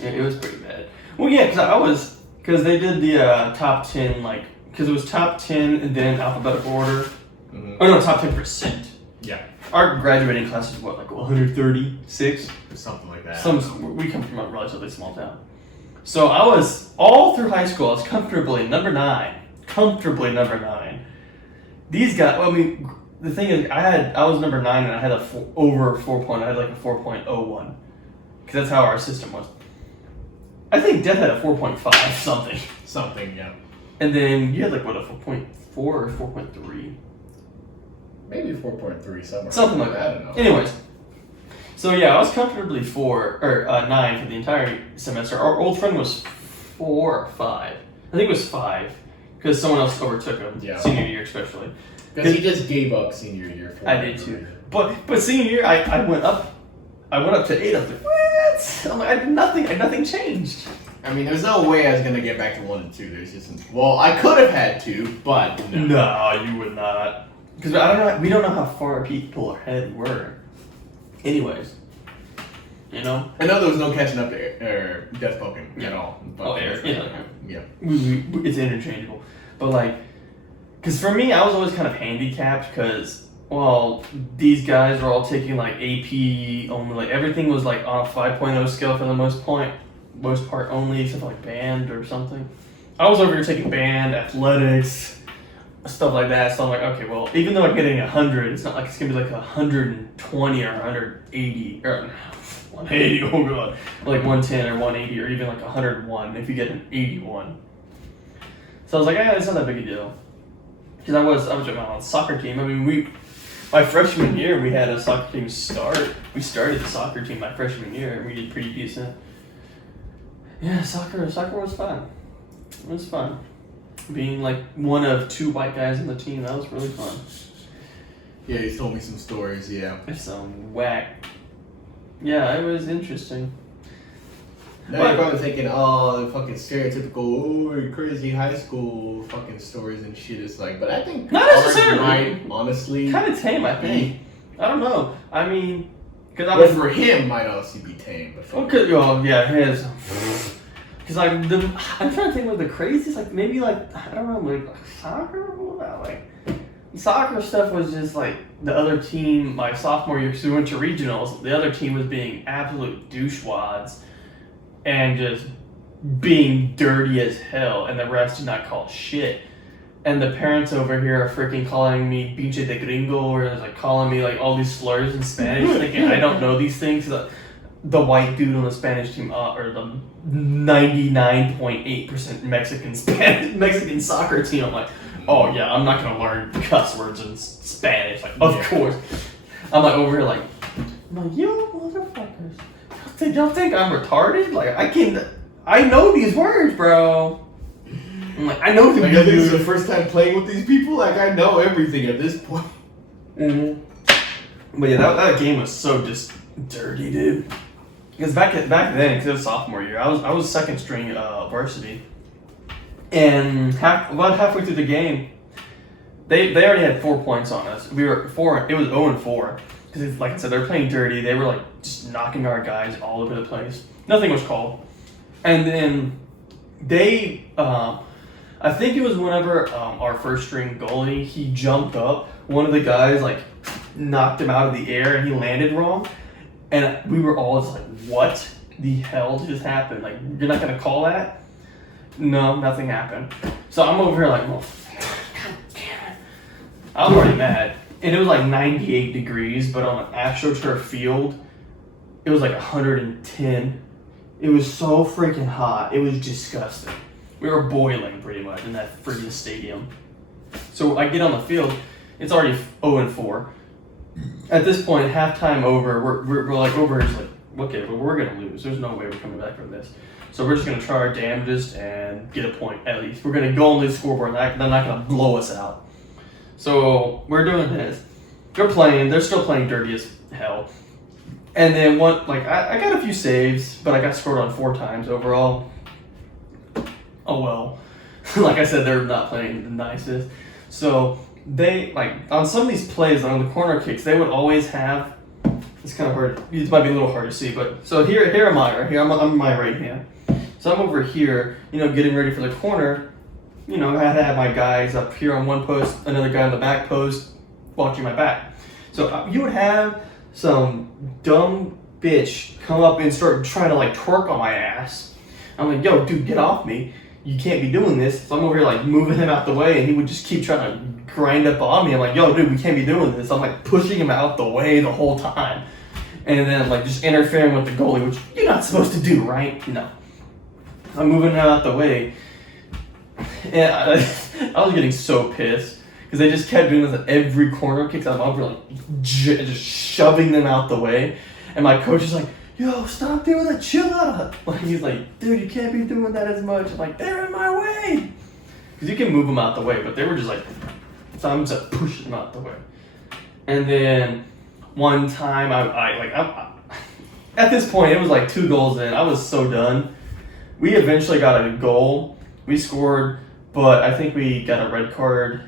Yeah, it was pretty bad. Well, yeah, because they did the top 10, like, because it was top 10 and then alphabetical order. Oh no, top 10%. Yeah. Our graduating class is what, like 136? Something like that. We come from a relatively small town. So I was, all through high school, I was comfortably number 9. Comfortably number 9. These guys, well, I mean, the thing is, I was number 9 and I had over 4 I had like a 4.01. Because that's how our system was. I think Death had a 4.5 something. Something, yeah. And then you had like, what, a 4.4 or 4.3? Maybe 4.3 somewhere. Something like that. I don't know. Anyways. So yeah, I was comfortably 9 for the entire semester. Our old friend was 4 or 5. I think it was 5. Because someone else overtook him, senior year especially. Because he just gave up senior year. I did too. But senior year, I went up. I went up to 8. I was like, what? I'm like, nothing changed. I mean, there's no way I was gonna get back to 1 and 2. There's just well, I could have had 2, but no. No, you would not. Because I don't know. We don't know how far people ahead were. Anyways, you know. I know there was no catching up to Death Poking at all. But yeah. It's interchangeable, but like, because for me, I was always kind of handicapped because. Well, these guys were all taking like AP only, like everything was like on a 5.0 scale for the most part only, except for like band or something. I was over here taking band, athletics, stuff like that. So I'm like, okay, well, even though I'm getting 100, it's not like it's gonna be like 120 or 180 or 180. Oh god, like 110 or 180 or even like 101 if you get an 81. So I was like, it's not that big a deal. Because I was on a soccer team. I mean, my freshman year, we had a soccer team start. We started the soccer team my freshman year, and we did pretty decent. Yeah, soccer was fun. It was fun. Being like one of 2 white guys on the team, that was really fun. Yeah, he told me some stories, yeah. It's some whack. Yeah, it was interesting. Now you're probably thinking, the fucking stereotypical, crazy high school fucking stories and shit. It's like, but I think not necessarily. Might honestly kind of tame, I think. I don't know. I mean, because for him might honestly be tame. But his. Because I'm trying to think of the craziest, like maybe like I don't know, like soccer. What about like soccer stuff was just like the other team. My sophomore year, because we went to regionals, the other team was being absolute douchewads. And just being dirty as hell, and the refs did not call shit. And the parents over here are freaking calling me pinche de gringo, or like calling me like all these slurs in Spanish, thinking I don't know these things. The white dude on the Spanish team, or the 99.8% Mexican soccer team. I'm like, oh yeah, I'm not gonna learn cuss words in Spanish. Like, of course. I'm like over here like, you motherfuckers. Y'all think I'm retarded? Like, I know these words, bro. I'm like, I know these words. Like, this is the first time playing with these people. Like, I know everything at this point. Mm-hmm. But yeah, that game was so just dirty, dude. Because back then, because it was sophomore year, I was second string varsity, and about halfway through the game, they already had 4 points on us. We were 4. It was 0-4. Because, like I said, they were playing dirty. They were, like, just knocking our guys all over the place. Nothing was called. And then I think it was whenever our first string goalie, he jumped up. One of the guys, like, knocked him out of the air, and he landed wrong. And we were all just like, what the hell just happened? Like, you're not going to call that? No, nothing happened. So I'm over here like, well, God damn it. I was already mad. And it was like 98 degrees, but on an AstroTurf field, it was like 110. It was so freaking hot. It was disgusting. We were boiling pretty much in that freaking stadium. So I get on the field. It's already 0-4. At this point, halftime over. We're like over here, just like, okay, but we're gonna lose. There's no way we're coming back from this. So we're just gonna try our damnedest and get a point at least. We're gonna go on the scoreboard. They're not gonna blow us out. So we're doing this. They're playing. They're still playing dirty as hell. And then I got a few saves, but I got scored on 4 times overall. Oh well. Like I said, they're not playing the nicest. So they, like, on some of these plays, on the corner kicks, they would always have, it's kind of hard, it might be a little hard to see, but, so here am I, right here, I'm on my right hand. So I'm over here, getting ready for the corner. I had to have my guys up here on one post, another guy on the back post, watching my back. So you would have some dumb bitch come up and start trying to like twerk on my ass. I'm like, yo, dude, get off me. You can't be doing this. So I'm over here like moving him out the way, and he would just keep trying to grind up on me. I'm like, yo, dude, we can't be doing this. I'm like pushing him out the way the whole time. And then like just interfering with the goalie, which you're not supposed to do, right? No. I'm moving him out the way. And I was getting so pissed because they just kept doing this at every corner kicks. I'm over like just shoving them out the way. And my coach is like, yo, stop doing that, chill out. Like, he's like, dude, you can't be doing that as much. I'm like, they're in my way. Because you can move them out the way, but they were just like, so I'm just pushing them out the way. And then one time, I at this point, it was like 2 goals in. I was so done. We eventually got a goal. We scored, but I think we got a red card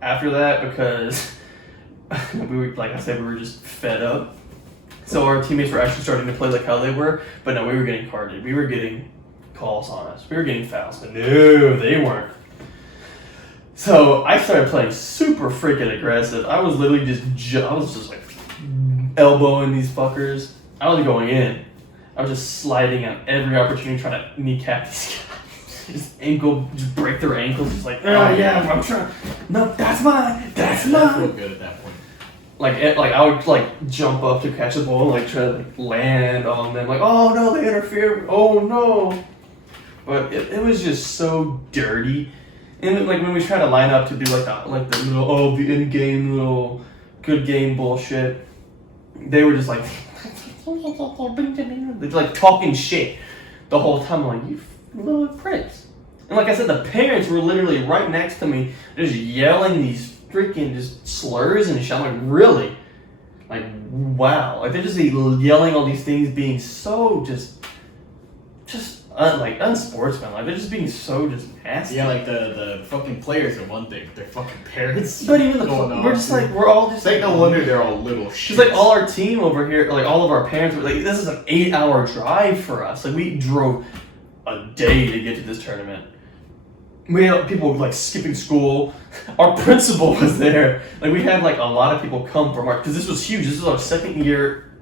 after that because we were, like I said, we were just fed up. So our teammates were actually starting to play like how they were, but no, we were getting carded. We were getting calls on us. We were getting fouls, but no, they weren't. So I started playing super freaking aggressive. I was literally I was just like elbowing these fuckers. I was going in. I was just sliding on every opportunity trying to kneecap these guys. Just break their ankles. Just like, oh yeah, I'm trying. No, that's mine. That's mine. I feel good at that point. Like I would like jump up to catch the ball and like try to like land on them. Like, oh no, they interfered. Oh no. But it was just so dirty. And like when we try to line up to do the little the in game little good game bullshit, they were just like they're like talking shit the whole time. I'm like, you little pricks. And like I said, the parents were literally right next to me, just yelling these freaking just slurs and shit. I'm like, really? Like, wow. Like they're just yelling all these things, being so just like unsportsmanlike. They're just being so just nasty. Yeah, like the fucking players are one thing, but their fucking parents. But even we're just like, we're all just. It's like no wonder they're all little shit. Because like all our team over here, like all of our parents were like, this is an 8-hour drive for us. Like we drove a day to get to this tournament. We had people like skipping school. Our principal was there. Like we had like a lot of people come from because this was huge. This was our second year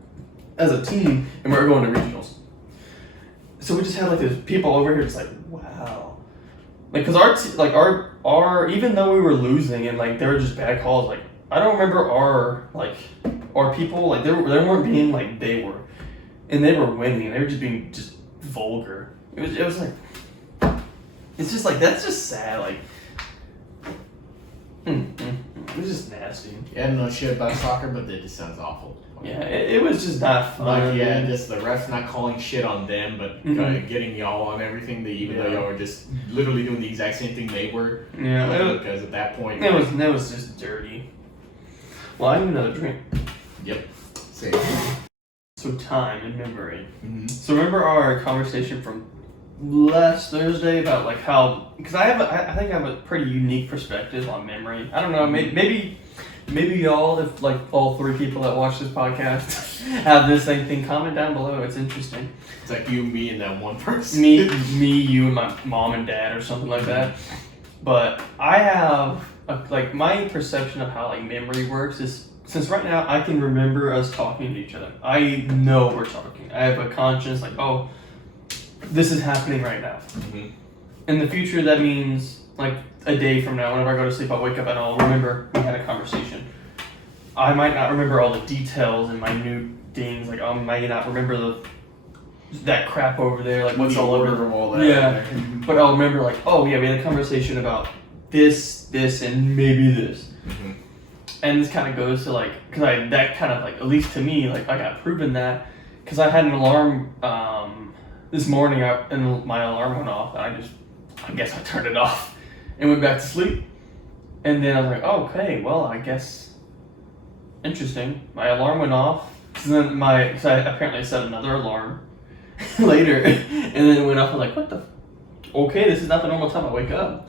as a team, and we were going to regionals. So we just had like these people over here, just like, wow, like because our even though we were losing and like they were just bad calls, like I don't remember our people like they weren't being like they were, and they were winning, and they were just being just vulgar. It was like. It's just like, that's just sad, like, it was just nasty. Yeah, I don't know shit about soccer, but that just sounds awful. Yeah, it was just not fun. Like, yeah, just the refs not calling shit on them, but getting y'all on everything, even though y'all were just literally doing the exact same thing they were. Yeah. Because at that point... It was just dirty. Well, I need another drink. Yep. Same. So time and memory. Mm-hmm. So remember our conversation from last Thursday about like how, because I think I have a pretty unique perspective on memory. I don't know, maybe y'all, if like all 3 people that watch this podcast have this same thing, comment down below. It's interesting. It's like you, me, and that one person. me, you, and my mom and dad or something like that. But I have like my perception of how like memory works is, since right now I can remember us talking to each other. I know we're talking. I have a conscience like, oh, this is happening right now. Mm-hmm. In the future, that means like a day from now, whenever I go to sleep, I'll wake up and I'll remember we had a conversation. I might not remember all the details and minute things, like I might not remember that crap over there, like what's all over all that. Yeah, but I'll remember like, oh yeah, we had a conversation about this, and maybe this. Mm-hmm. And this kind of goes to like, because that kind of like, at least to me, like I got proven that, because I had an alarm this morning, and my alarm went off, and I guess I turned it off and went back to sleep. And then I was like, oh, okay, well, I guess, interesting. My alarm went off, so then because I apparently set another alarm later, and then it went off. I was like, what the? Okay, this is not the normal time I wake up.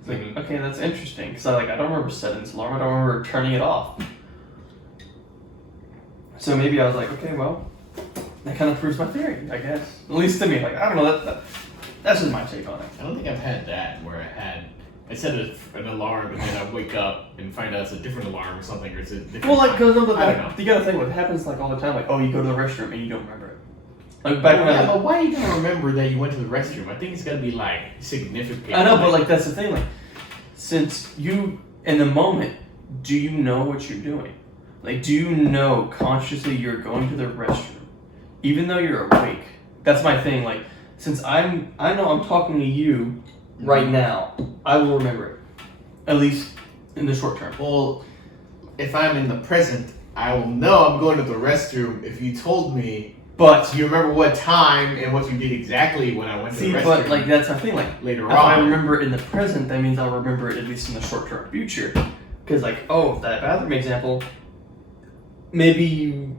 It's like, okay, that's interesting, because I don't remember setting this alarm. I don't remember turning it off. So maybe I was like, okay, well, that kind of proves my theory, I guess. At least to me, like I don't know. That's just my take on it. I don't think I've had that where I had I set an alarm and then I wake up and find out it's a different alarm or something, or it's a different Well, like, time. because I don't know. you gotta think, what happens like all the time, like, oh, you go to the restroom and you don't remember it. Like back when Yeah, but why are you gonna remember that you went to the restroom? I think it's gotta be like significant. I know, but like that's the thing, like, since you in the moment, do you know what you're doing? Like, do you know consciously you're going to the restroom, even though you're awake? That's my thing. Like, since I know I'm talking to you right now, I will remember it, at least in the short term. Well, if I'm in the present, I will know I'm going to the restroom if you told me. But You remember what time and what you did exactly when I went to the restroom. but like that's my thing. Like later if I on. remember it in the present, that means I'll remember it at least in the short term future. Because like, oh, that bathroom example, maybe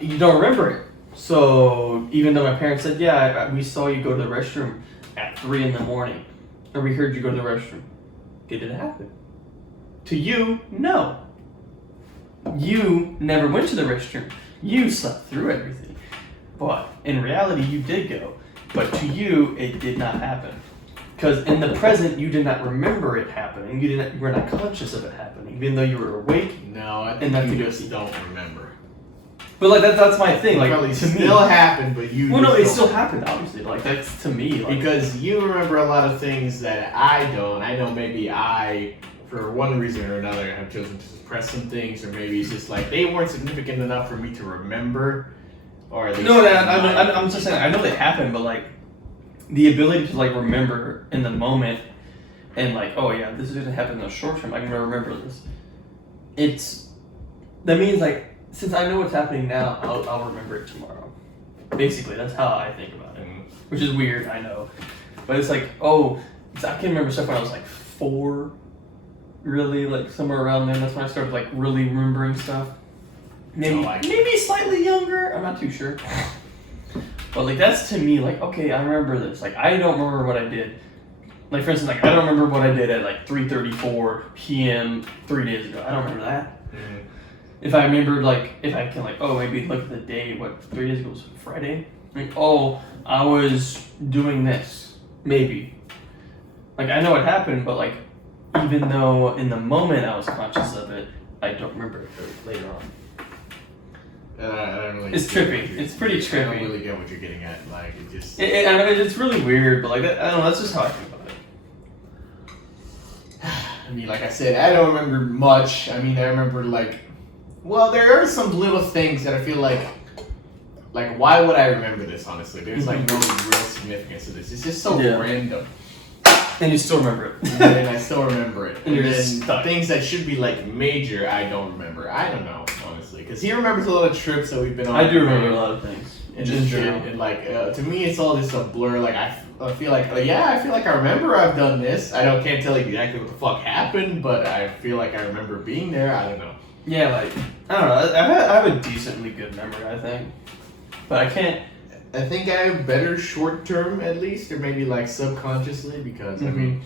you don't remember it. So even though my parents said, yeah, we saw you go to the restroom at 3 a.m, or we heard you go to the restroom, did it happen? To you, no. You never went to the restroom. You slept through everything. But in reality, you did go. But to you, it did not happen. Because in the present, you did not remember it happening. You were not conscious of it happening, even though you were awake. No, I And think that's you the just don't remember. But like that's my thing. It Like probably to still me, happened, but you. well, no, just it don't still remember. happened. Obviously, like that's to me. Like, Because you remember a lot of things that I don't. I know maybe I, for one reason or another, have chosen to suppress some things, or maybe it's just like they weren't significant enough for me to remember, or at least no, I'm just saying. I know they happened, but like the ability to like remember in the moment and like, oh yeah, this is gonna happen in the short term. I'm gonna remember this. That means like since I know what's happening now, I'll remember it tomorrow. Basically, that's how I think about it, which is weird, I know, but it's like, oh, I can remember stuff when I was like 4, really, like somewhere around then. That's when I started like really remembering stuff. Maybe slightly younger. I'm not too sure. But like that's to me like, okay, I remember this. Like I don't remember what I did. Like for instance, like I don't remember what I did at like 3:34 p.m. 3 days ago. I don't remember that. Mm-hmm. If I remembered like, if I can like, oh, maybe look at the day. What 3 days ago was Friday. Like, oh, I was doing this. Maybe. Like I know what happened, but like even though in the moment I was conscious of it, I don't remember it later on. And I don't really. It's trippy. It's pretty trippy. I don't really get what you're getting at. Like it just. I mean, it's really weird, but like I don't know. That's just how I think about it. I mean, like I said, I don't remember much. I mean, I remember like, well, there are some little things that I feel like, why would I remember this? Honestly, there's like no real significance to this. It's just so random. And you still remember it. And I still remember it. And you're then just stuck. Things that should be like major, I don't remember. I don't know, honestly, because he remembers a lot of trips that we've been on. I do remember a lot of things. And just shit, and like to me, it's all just a blur. Like I feel like, I feel like I remember I've done this. Can't tell you exactly what the fuck happened, but I feel like I remember being there. I don't know. Yeah, like I don't know. I have a decently good memory, I think, but I can't. I think I have better short term at least, or maybe like subconsciously, because I mean,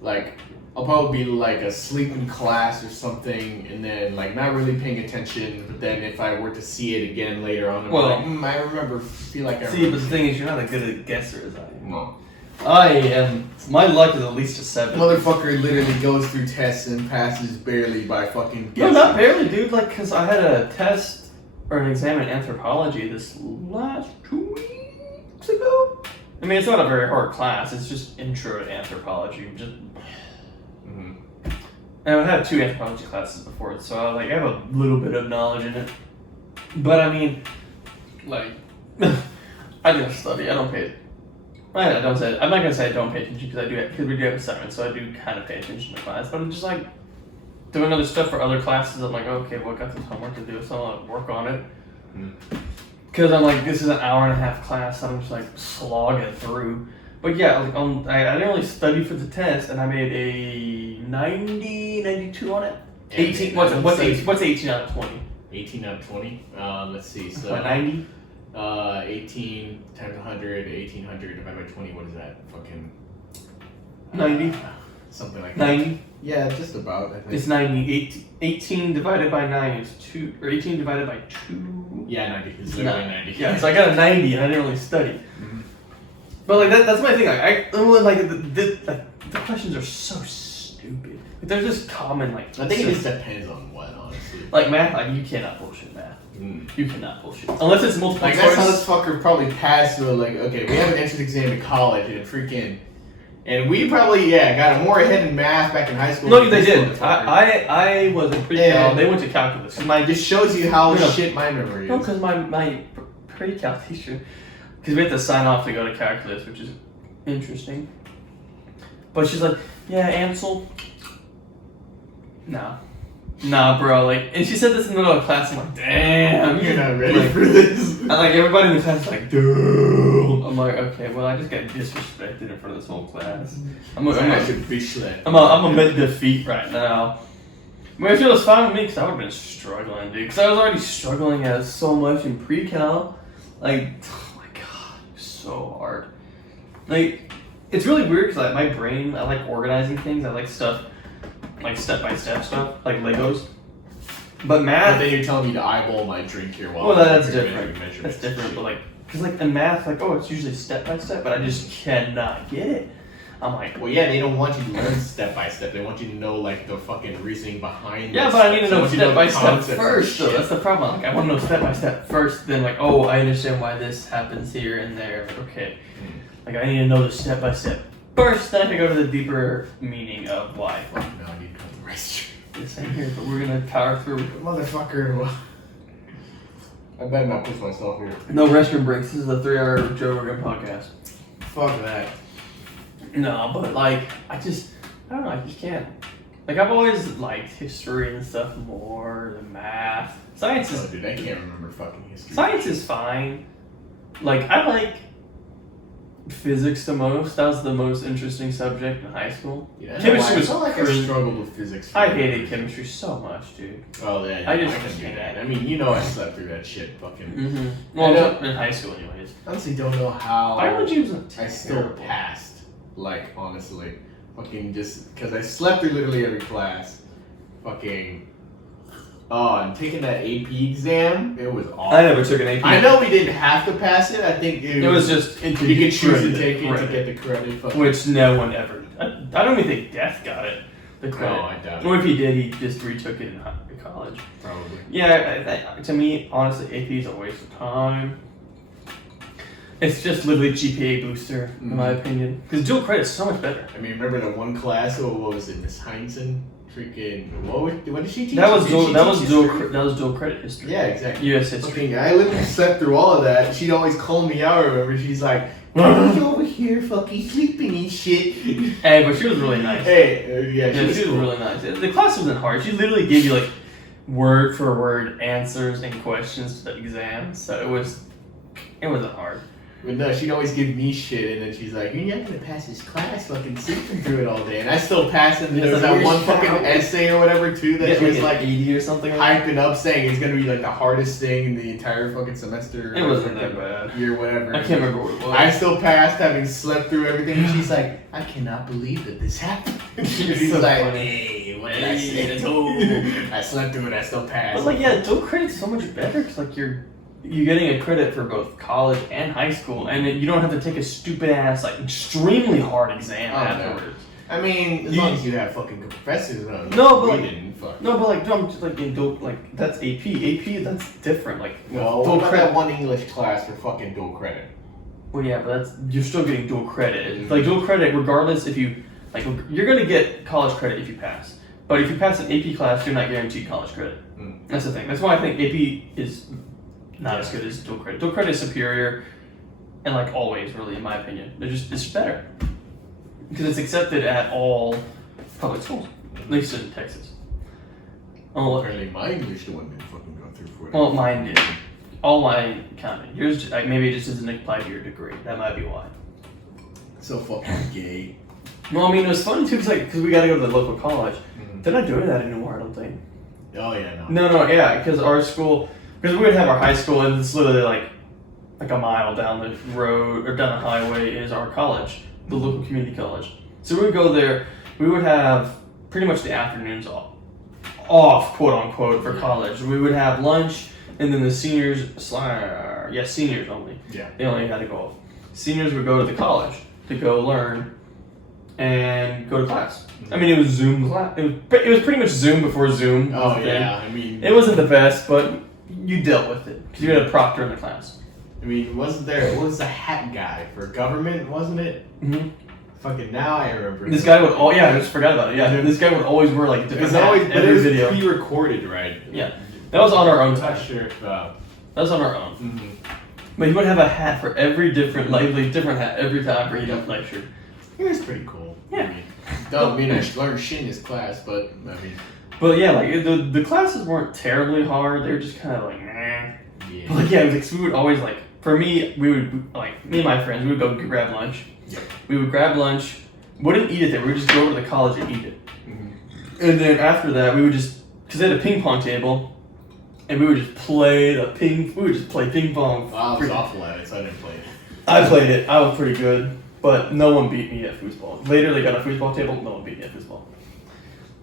like I'll probably be like asleep in class or something, and then like not really paying attention. But then if I were to see it again later on, I'm like, I remember. Feel like I remember. See, but the thing is, you're not as good a guesser as I am. No. I am. My luck is at least a 7. Motherfucker literally goes through tests and passes barely by fucking No, guessing. not barely, dude. Like, cause I had a test or an exam in anthropology this last 2 weeks ago. I mean, it's not a very hard class. It's just intro to anthropology. Just. And I've had 2 anthropology classes before, so I have a little bit of knowledge in it. But I mean, like, I don't study. I don't pay. I'm not gonna say I don't pay attention because we do have assignments, so I do kind of pay attention to class. But I'm just like doing other stuff for other classes. I'm like, okay, well, I got this homework to do, so I'll work on it. Because I'm like, this is an hour and a half class. So I'm just like slogging through. But yeah, like I didn't really study for the test, and I made a 90, 92 on it. 18. What's 18 out of 20? 18 out of 20. Let's see. So 90. 18 times 100, 1800 divided by 20. What is that? Fucking 90. Something like that. 90. Yeah, just about. I think. It's 90. 18 divided by 9 is 2. Or 18 divided by 2. Yeah, 90. It's literally 90. Yeah, so I got a 90, and I didn't really study. But like that's my thing. Like the questions are so stupid. Like, they're just common, like... I think it just depends on what, honestly. Like, math, like, you cannot bullshit math. Mm. You cannot bullshit. Unless it's multiple Like, choice. that's how this fucker probably passed with, like, okay, we have an entrance exam in college and freaking... And we probably, got more ahead in math back in high school. No, they did. I was in pre-cal. They went to calculus. It just shows you how shit my memory is. No, because my pre-cal teacher... Because we had to sign off to go to calculus, which is interesting. But she's like, yeah, Ansel... Nah, bro, like, and she said this in the middle of class, I'm like, damn. You're not ready for this. And, like, everybody in the class is like, dude. I'm like, okay, well, I just got disrespected in front of this whole class. I'm amid defeat right now. But I feel it's fine with me, because I would have been struggling, dude. Because I was already struggling at so much in pre-cal. Like, oh my god, so hard. Like, it's really weird, because, like, my brain, I like organizing things. I like stuff. Like step-by-step stuff, like Legos. But math... But then you're telling me to eyeball my drink here while... Well, that's different. That's different, but like... Because like in math, like, oh, it's usually step-by-step, but I just cannot get it. I'm like... Well, yeah, they don't want you to learn step-by-step. They want you to know, like, the fucking reasoning behind Yeah, but I need to know step-by-step first, so that's the problem. Like, I want to know step-by-step first, then like, oh, I understand why this happens here and there. Like, okay. Like, I need to know the step-by-step first, then I can go to the deeper meaning of why. Fuck no, I need to go to the restroom. Yes, I'm here, but we're gonna power through. Motherfucker. I better not push myself here. No restroom breaks. This is a 3-hour Joe Rogan podcast. Fuck that. No, but like, I don't know, I just can't. Like, I've always liked history and stuff more than math. Science is... Oh, dude, I can't remember fucking history. Science is fine. Like, I like physics the most. That was the most interesting subject in high school. Yeah, chemistry was like I struggled with physics. I hated chemistry so much, dude. Oh, yeah. I just can do can't. that. I mean, you know I slept through that shit fucking... Mm-hmm. Well, in high school anyways. I honestly don't know how... Biology wasn't I still passed. Like, honestly. Fucking just... Because I slept through literally every class. Fucking... Oh, and taking that AP exam, it was awful. I never took an AP. I know we didn't have to pass it. I think it was just you could choose to take it to get the credit. Which no one ever. I don't even think Death got it. The credit. No, I doubt it. Or if he did, he just retook it in college. Probably. Yeah, to me, honestly, AP is a waste of time. It's just literally GPA booster, in my opinion. Because dual credit is so much better. I mean, remember that one class? What was it, Miss Heinzen? Freaking what did she teach? That was dual credit history. Yeah, exactly. U.S. history. Fucking, I literally slept through all of that. She'd always call me out. Remember, she's like, "Why are you over here, fucking sleeping and shit?" Hey, but she was really nice. Hey, she was cool. really nice. The class wasn't hard. She literally gave you like word for word answers and questions to the exam, so it wasn't hard. But no, she'd always give me shit, and then she's like, "You're not gonna pass this class, fucking sleeping through it all day." And I still passed it. And there was that one fucking essay or whatever too that she was like 80 or something, hyping up, saying it's gonna be like the hardest thing in the entire fucking semester. It wasn't that bad. Year, whatever. I can't remember what it was. I still passed, having slept through everything. And she's like, "I cannot believe that this happened." She's so like, funny. "Hey, what did I say?" I slept through it. I still passed. But like, yeah, dual credit's so much better because like you're getting a credit for both college and high school, and you don't have to take a stupid ass, like extremely hard exam afterwards. I mean, as long as you have fucking professors around. No, but like that's AP. AP, that's different. Like, no, dual what credit. That one English class for fucking dual credit. Well, yeah, but you're still getting dual credit. Mm-hmm. Like dual credit, regardless if you you're gonna get college credit if you pass. But if you pass an AP class, you're not guaranteed college credit. That's the thing. That's why I think AP is not as good as dual credit. Dual credit is superior, and like always, really, in my opinion, it's better because it's accepted at all public schools, at least in Texas. Apparently, my English one didn't fucking go through for it. Well, mine did. All mine counted. Yours, maybe it just doesn't apply to your degree. That might be why. So fucking gay. Well, I mean, it was fun too, because we got to go to the local college. They're not doing that anymore, I don't think. Oh yeah, No, yeah, because our school. Because we would have our high school, and it's literally like a mile down the road or down the highway is our college, the local community college. So we would go there. We would have pretty much the afternoons off, quote unquote, for college. We would have lunch, and then the seniors only. Yeah. They only had to go off. Seniors would go to the college to go learn, and go to class. I mean, it was Zoom class. It was pretty much Zoom before Zoom. Oh was yeah, I mean, it wasn't the best, but you dealt with it because you had a proctor in the class. I mean, wasn't there? What was the hat guy for government? Wasn't it? Mm-hmm. Fucking now I remember. This guy would. Oh yeah, I just forgot about it. Yeah, this guy would always wear like different hats in every video. Pre-recorded, right? Yeah, that was on our own I'm time. not sure if. That was on our own. Mm-hmm. But he would have a hat for every different, like different hat every time for each lecture. It was pretty cool. Yeah. I mean, don't mean I learned shit in this class, but I mean. But yeah, like the classes weren't terribly hard. They were just kind of like, nah. Yeah. But like yeah, it was like, we would always like. For me, we would like me and my friends. We would go grab lunch. Yep. We would grab lunch. Wouldn't eat it there. We would just go over to the college and eat it. Mm-hmm. And then after that, we would just because they had a ping pong table, and we would just play We would just play ping pong. Well, I was awful at it, so I didn't play it. I played it. I was pretty good, but no one beat me at foosball. Later, they got a foosball table. No one beat me at foosball.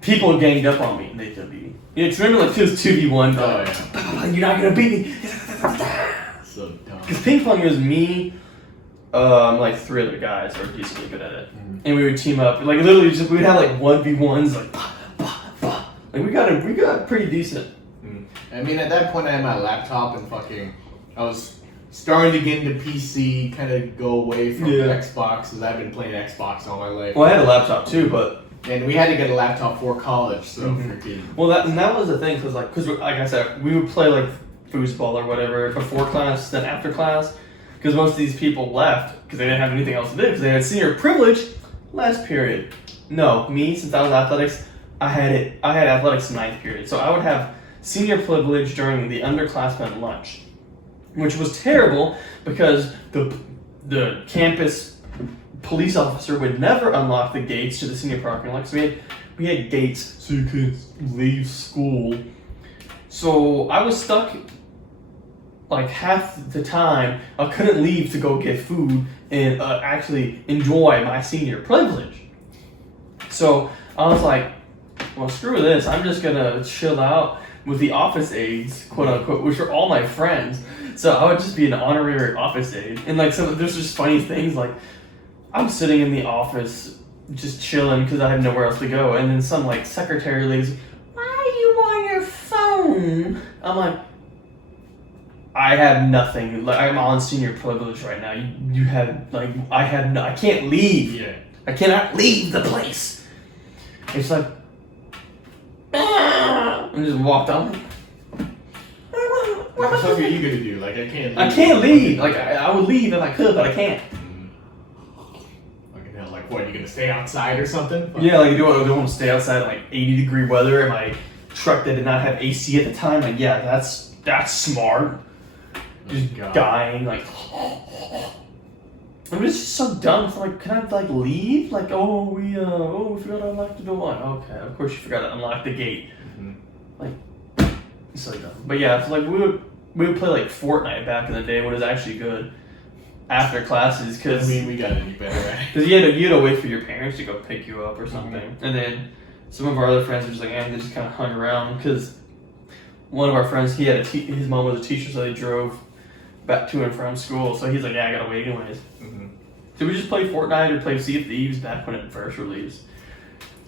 People ganged up on me, and they still beat me. Yeah, 'cause remember, like, it was 2v1. Oh, yeah. You're not gonna beat me. So dumb. Because ping pong was me, like 3 other guys that were decently good at it, and we would team up. Like literally, just we'd have like 1v1s, like like we got pretty decent. I mean, at that point, I had my laptop and I was starting to get into PC, kind of go away from Xbox, because I've been playing Xbox all my life. Well, I had a laptop too, but. And we had to get a laptop for college, so freaking. Well, that was the thing, because like I said, we would play like foosball or whatever before class, then after class, because most of these people left because they didn't have anything else to do because they had senior privilege last period. No, me, since I was athletics, I had athletics 9th period, so I would have senior privilege during the underclassmen lunch, which was terrible because the campus police officer would never unlock the gates to the senior parking lot. So we had gates so you could leave school. So I was stuck like half the time. I couldn't leave to go get food and actually enjoy my senior privilege. So I was like, well, screw this. I'm just gonna chill out with the office aides, quote unquote, which are all my friends. So I would just be an honorary office aide. And like, so there's just funny things like, I'm sitting in the office just chilling because I had nowhere else to go, and then some like secretary lady's, why are you on your phone? I'm like, I have nothing. Like I'm on senior privilege right now. You have like I can't leave. Yeah. I cannot leave the place. It's like, and just walked on. What the fuck are you gonna do? Like I can't leave. I can't leave. Like I would leave if I could, but I can't. Like what, you gonna stay outside or something? Yeah, like do I want to stay outside in like 80-degree weather in my truck that did not have AC at the time? Like yeah, that's smart. Just dying, like I'm just so dumb. It's like, can I like leave? Like we forgot to unlock the door. Okay, of course you forgot to unlock the gate. Like it's so dumb. But yeah, it's like we would play like Fortnite back in the day when it was actually good. After classes, because I mean, we got any better at it. Because you had to wait for your parents to go pick you up or something, and then some of our other friends were just like, they just kind of hung around because one of our friends, he had his mom was a teacher, so they drove back to and from school. So he's like, I gotta wait anyways. So we just play Fortnite or play Sea of Thieves back when it first released.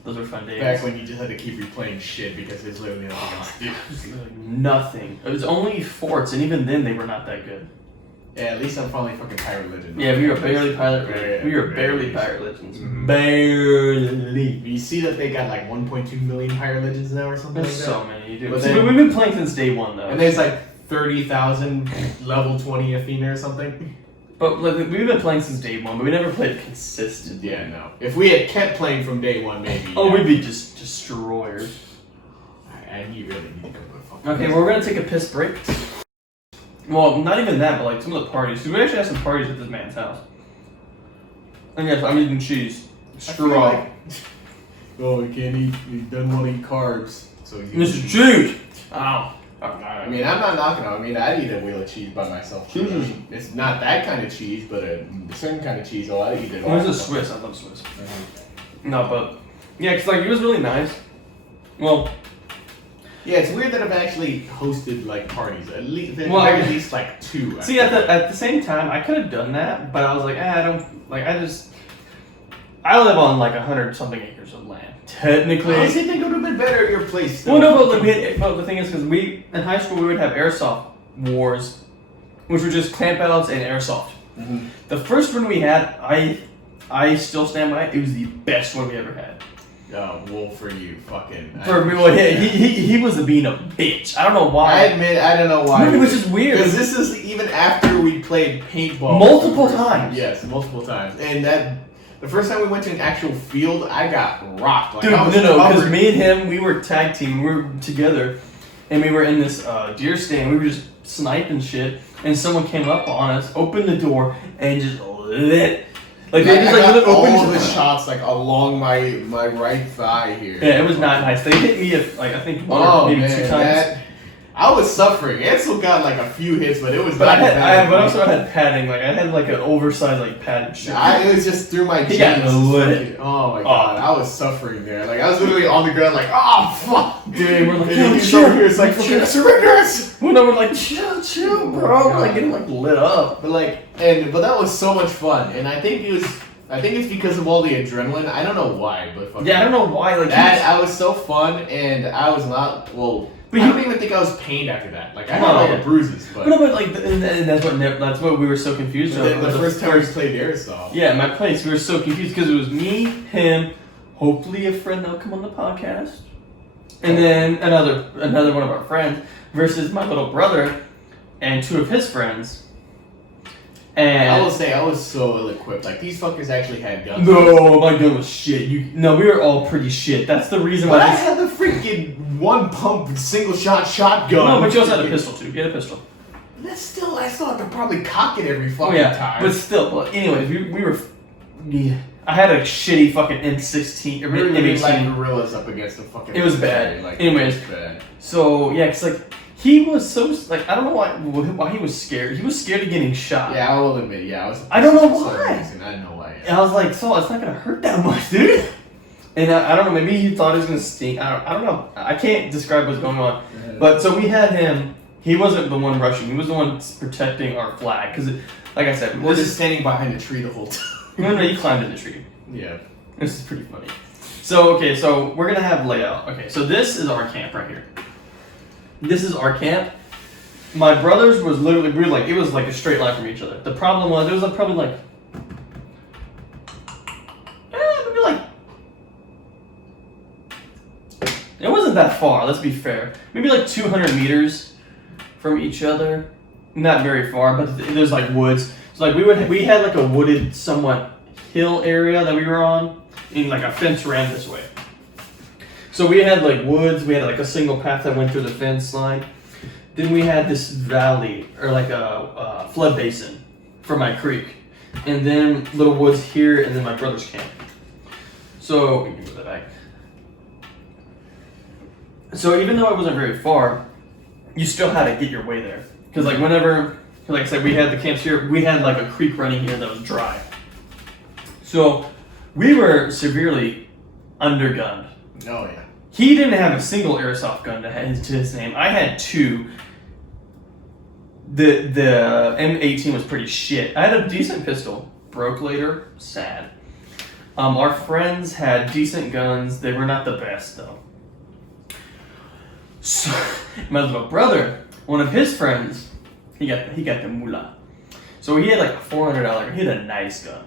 Those were fun days. Back when you just had to keep replaying shit because there's literally nothing else to do. Nothing. It was only forts, and even then they were not that good. Yeah, at least I'm finally fucking Pirate Legend. Yeah, we were barely Pirate Legends. We were barely Pirate Legends. Barely. You see that they got like 1.2 million Pirate Legends now or something There's like that? so many, dude. But See, then, we've been playing since day one, though. And there's like 30,000 level 20 Athena or something. But like, we've been playing since day one, but we never played consistently. Yeah, no. If we had kept playing from day one, maybe. Oh, we'd be just destroyers. And you really need to go to fucking. Okay, well, we're gonna take a piss break. Well, not even that, but like some of the parties. So we actually had some parties at this man's house. And yes, I'm eating cheese. Straw. Like, oh, he can't eat. He doesn't want to eat carbs. So he's This is cheese. Ow. I mean, I'm not knocking on. I mean, I'd eat a wheel of cheese by myself. Too. I mean, it's not that kind of cheese, but a certain kind of cheese. Oh, I'd eat it all. This is Swiss. I love Swiss. No, but yeah, cause like it was really nice. Well. Yeah, it's weird that I've actually hosted like parties. At least like 2. See, at the same time, I could have done that, but I was like, I I live on like 100-something acres of land. Technically, I think they would have been better at your place. Well, no, but the thing is, because we in high school we would have airsoft wars, which were just campouts and airsoft. Mm-hmm. The first one we had, I still stand by it. It was the best one we ever had. Well, for you, fucking. For me, well, he was being a bitch. I don't know why. I admit, I don't know why. No, it was just weird. Because this is even after we played paintball. Multiple times. Yes, multiple times. And the first time we went to an actual field, I got rocked. Like, Dude, no, because me and him, we were tag team. We were together, and we were in this deer stand. We were just sniping shit, and someone came up on us, opened the door, and just lit. Like they just got opened all the shots like along my right thigh here. Yeah, it was not nice. They hit me I think one or maybe 2 times. I was suffering. Ansel got like a few hits, but it was. But I also had padding. Like I had like an oversized like padded shit. It was just through my jeans. He got lit. Oh my god, I was suffering there. Like I was literally on the ground, like oh fuck, dude. We're like, he's over here. It's like surrender us. Well, no, we're like chill, bro. We're like getting like lit up. But that was so much fun, and I think it's because of all the adrenaline. I don't know why, but yeah, I don't know why. Like I was so fun, and I was not well. But I don't even think I was pained after that. Like I had all the bruises, but like, and that's what we were so confused about. The first time we played airsoft. Yeah, my place, we were so confused because it was me, him, hopefully a friend that'll come on the podcast, and then another one of our friends versus my little brother and 2 of his friends. And I will say I was so ill-equipped. Like these fuckers actually had guns. No, my gun was shit. We were all pretty shit. That's the reason why. But I had the freaking 1-pump single-shot shotgun. No, but you also had a pistol too. You had a pistol. I still have to probably cock it every fucking time. But still. But anyways, we were. Yeah, I had a shitty fucking M16 or M18. Like gorillas up against the fucking. It was bad. Like, anyways, it was bad. So yeah, cause like. He was so like I don't know why he was scared. He was scared of getting shot. Yeah, I will admit. Yeah, I don't know why. I don't know why. Yeah. And I was like, so it's not gonna hurt that much, dude. And I don't know. Maybe he thought it was gonna sting. I don't know. I can't describe what's going on. But so we had him. He wasn't the one rushing. He was the one protecting our flag. Because, like I said, we're just standing behind the tree the whole time. No, he climbed in the tree. Yeah. This is pretty funny. So we're gonna have layout. Okay, so this is our camp right here. This is our camp. My brothers was literally, it was like a straight line from each other. The problem was, it was probably like, maybe like, it wasn't that far, let's be fair. Maybe like 200 meters from each other. Not very far, but there's like woods. So like we had like a wooded, somewhat hill area that we were on, and like a fence ran this way. So we had like woods, we had like a single path that went through the fence line. Then we had this valley, or like a flood basin for my creek. And then little woods here, and then my brother's camp. So, we can put that back. So even though it wasn't very far, you still had to get your way there. Because like whenever, like I said, we had the camps here, we had like a creek running here that was dry. So we were severely undergunned. Oh yeah. He didn't have a single airsoft gun to his name. I had 2. The M18 was pretty shit. I had a decent pistol. Broke later. Sad. Our friends had decent guns. They were not the best though. So my little brother, one of his friends, he got the moolah. So he had like a $400. He had a nice gun,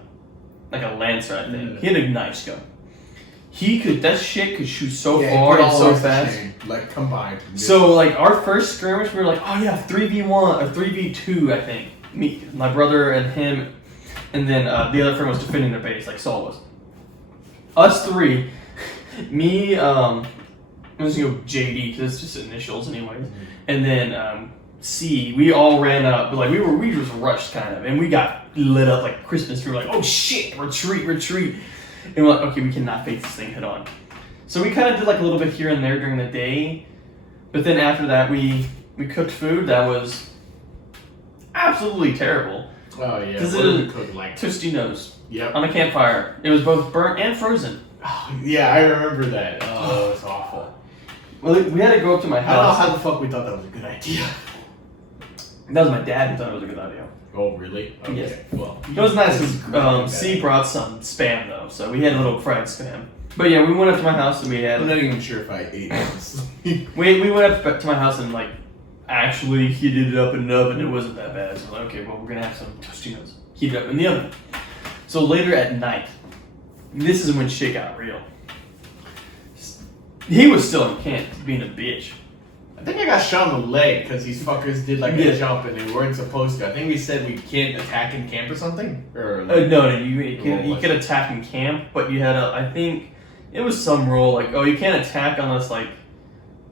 like a Lancer, I think. He had a nice gun. That shit could shoot so far and so fast. Like combined. So like our first skirmish, we were like, oh yeah, 3v1 or 3v2, I think. Me, my brother and him, and then the other friend was defending their base, like Saul was. Us 3, me, I'm just gonna go JD because it's just initials anyways. And then C, we all ran up, but like we just rushed kind of, and we got lit up like Christmas tree. We're like, oh shit, retreat. And we're like, okay, we cannot face this thing head on. So we kind of did like a little bit here and there during the day. But then after that, we cooked food that was absolutely terrible. Oh, yeah. Because What it did we cook? Like Tostinos. Yep. On a campfire. It was both burnt and frozen. Oh, yeah, I remember that. Oh, it was awful. Well, we had to go up to my I don't know house. how the fuck we thought that was a good idea. That was my dad who thought it was a good idea. Oh, really? Okay. Yes. Well, It was nice because C brought some spam though, so we had a little fried spam. But yeah, we went up to my house and we had. I'm not even sure if I ate this. we went up to my house and like actually heated it up in an oven. It wasn't that bad. So like, okay, well we're gonna have some Tostinos. Heat it up in the oven. So later at night, this is when shit got real. He was still in camp, being a bitch. I think I got shot in the leg because these fuckers did like a jump and they weren't supposed to. I think we said we can't attack in camp or something. Or like, no, you could attack in camp, but you had I think it was some rule like, oh, you can't attack unless like,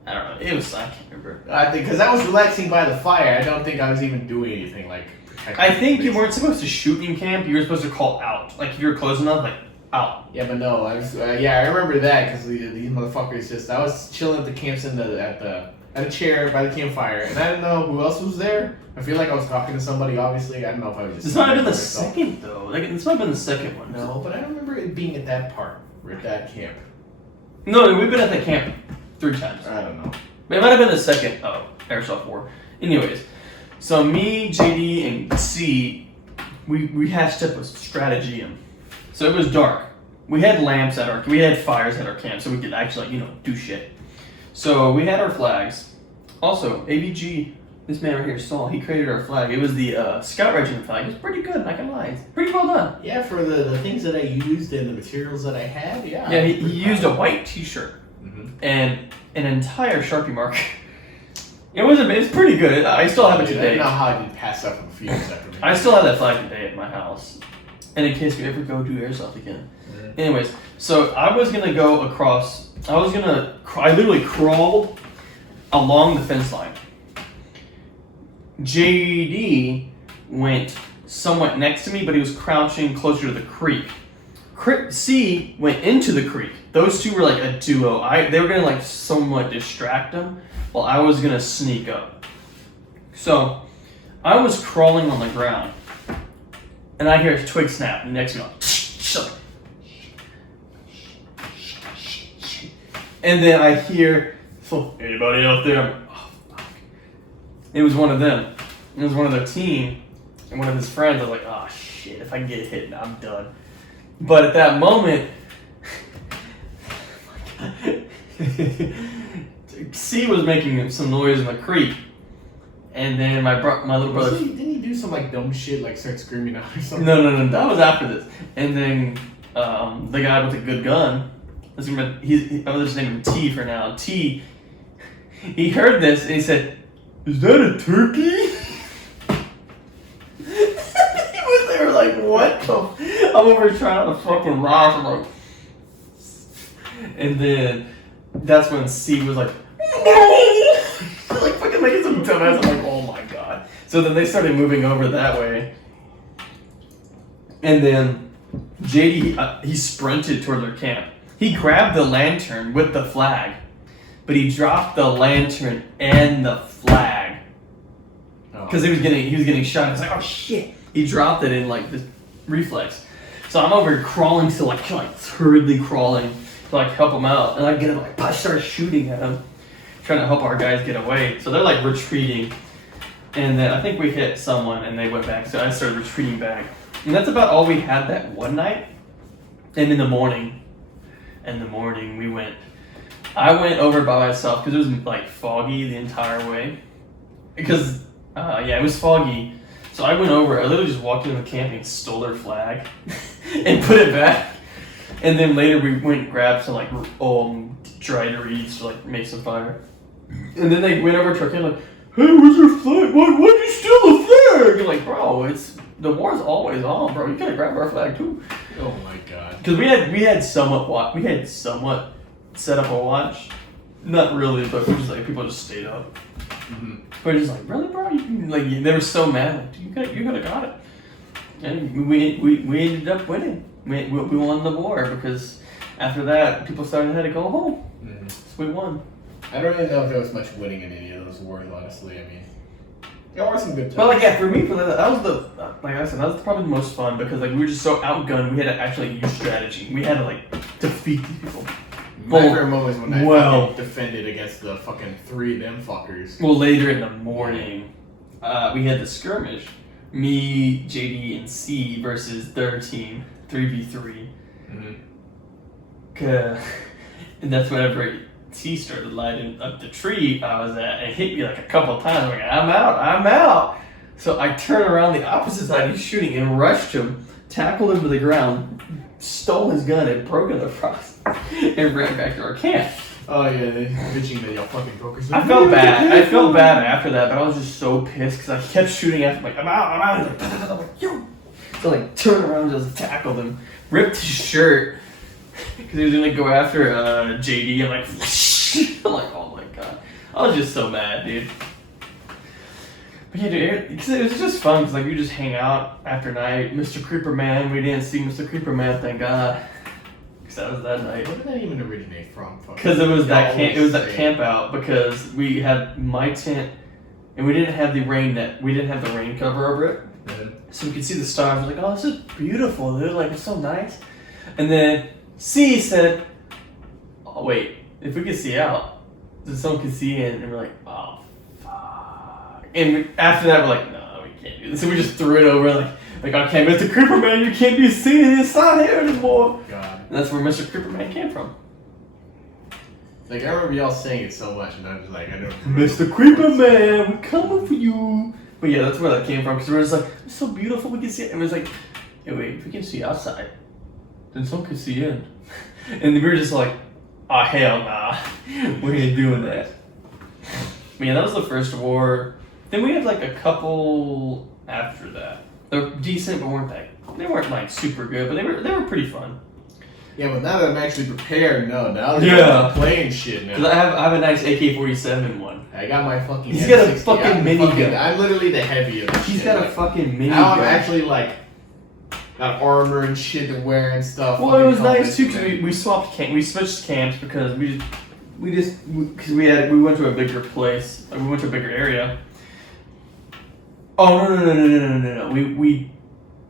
I don't know. I can't remember. I think because I was relaxing by the fire. I don't think I was even doing anything like protecting. I think you weren't supposed to shoot in camp. You were supposed to call out. Like if you were close enough, like out. Yeah, but no, I was. I remember that because these motherfuckers I was chilling at the camps at a chair by the campfire, and I didn't know who else was there. I feel like I was talking to somebody. Obviously, I don't know if I was just. This might have been the second though. Like this might have been the second one. No, but I don't remember it being at that part or at that camp. No, we've been at the camp 3 times. I don't know. But it might have been the second airsoft war. Anyways, so me, JD, and C, we hatched up a strategy. So it was dark. We had lamps we had fires at our camp, so we could actually do shit. So we had our flags. Also, AVG, this man right here, Saul, he created our flag. It was the Scout Regiment flag. It was pretty good, not gonna lie. It's pretty well done. Yeah, for the things that I used and the materials that I had, yeah. Yeah, he used a white t-shirt and an entire Sharpie marker. It's pretty good. I still have it today. I don't know how I didn't pass up a few years after me. I still have that flag today at my house. And in case we ever go do airsoft again. Anyways, so I was gonna go across. I literally crawled along the fence line. JD went somewhat next to me, but he was crouching closer to the creek. C went into the creek. Those two were like a duo. They were gonna like somewhat distract him while I was gonna sneak up. So I was crawling on the ground, and I hear a twig snap. And next thing, shut up. And then I hear, anybody out there? Oh, fuck. It was one of them. It was one of their team, and one of his friends. I was like, oh shit, if I get hit, I'm done. But at that moment, C was making some noise in the creek, and then my little brother. Didn't he do some like dumb shit, like start screaming out or something? No, that was after this. And then the guy with the good gun, I'm gonna just name him T for now. T, he heard this and he said, "Is that a turkey?" He was there like, what the? I'm over trying to fucking laugh. I'm like, and then that's when C was like, no! Like fucking making some dumbass. I'm like, oh my god. So then they started moving over that way, and then JD he sprinted toward their camp. He grabbed the lantern with the flag, but he dropped the lantern and the flag because he was getting shot. I was like, oh shit! He dropped it in like this reflex. So I'm over crawling to like hurriedly crawling to like help him out, and I get him like I start shooting at him, trying to help our guys get away. So they're like retreating, and then I think we hit someone and they went back. So I started retreating back, and that's about all we had that one night. And in the morning I went over by myself because it was like foggy the entire way. Because it was foggy. So I went over, I literally just walked into the camp and stole their flag and put it back. And then later we went and grabbed some like dried reeds to like make some fire. And then they went over to our camp like, hey, where's your flag? Why'd you steal the flag? You're like, bro, the war's always on, bro. You gotta grab our flag too. Oh my god. Because we had somewhat set up a watch. Not really, but we just like people just stayed up. Mm-hmm. But just like, really, bro? They were so mad. Like, you could have got it. And we ended up winning. We won the war because after that, people had to go home. Mm-hmm. So we won. I don't really know if there was much winning in any of those wars, honestly. I mean, there were some good times. But for me, that was like I said, that was probably the most fun because we were just so outgunned. We had to actually use strategy. We had to defeat these people. My favorite moment is when I defended against the fucking 3 of them fuckers. Well, later in the morning, we had the skirmish. Me, JD, and C versus their team, 3v3. And that's whenever C started lighting up the tree I was at. It hit me like a couple of times. I'm like, I'm out. So I turned around the opposite side. He's shooting and rushed him, tackled him to the ground, stole his gun and broke in the process, and ran back to our camp. Oh yeah, bitching that y'all fucking broke his. I felt bad. I felt bad after that, but I was just so pissed because I kept shooting after him. Like, I'm out. I'm like, yo. So like, turned around and just tackled him, ripped his shirt because he was gonna go after JD. I'm like, I'm like, oh my god. I was just so mad, dude. But yeah, dude, because it was just fun because like we just hang out after night. Mr. Creeper Man, we didn't see Mr. Creeper Man, thank God. Because that was that night. Where did that even originate from? Because it was that camp. It was that camp out because we had my tent, and we didn't have the rain net. We didn't have the rain cover over it, so we could see the stars. I was like, "Oh, this is beautiful, dude! Like it's so nice." And then C said, "Oh wait, if we could see out, then someone could see in." And we're like, "Oh fuck!" And after that, we're like, "No, we can't do this." So we just threw it over like okay, Mr. Creeper Man, you can't be seen inside here anymore. God. And that's where Mr. Creeper Man came from. Like, I remember y'all saying it so much, and I was like, I don't Mr. Creeper Man, we're coming for you. But yeah, that's where that came from, because we were just like, it's so beautiful, we can see it. And it was like, hey, wait, if we can see outside, then someone could see in. And we were just like, oh, hell nah, we ain't doing that. But yeah, that was the first war. Then we had like a couple after that. They're decent, but they weren't like super good, but they were pretty fun. Yeah, but now that I'm actually prepared, now that I'm playing shit now. Cause I have a nice AK-47 one. I got my fucking. He's got a fucking minigun. I'm literally the heavy of this He's shit. got a fucking minigun. Now I'm actually like got armor and shit to wear and stuff. Well, it was nice too because we switched camps because we went to a bigger place. We went to a bigger area. Oh no!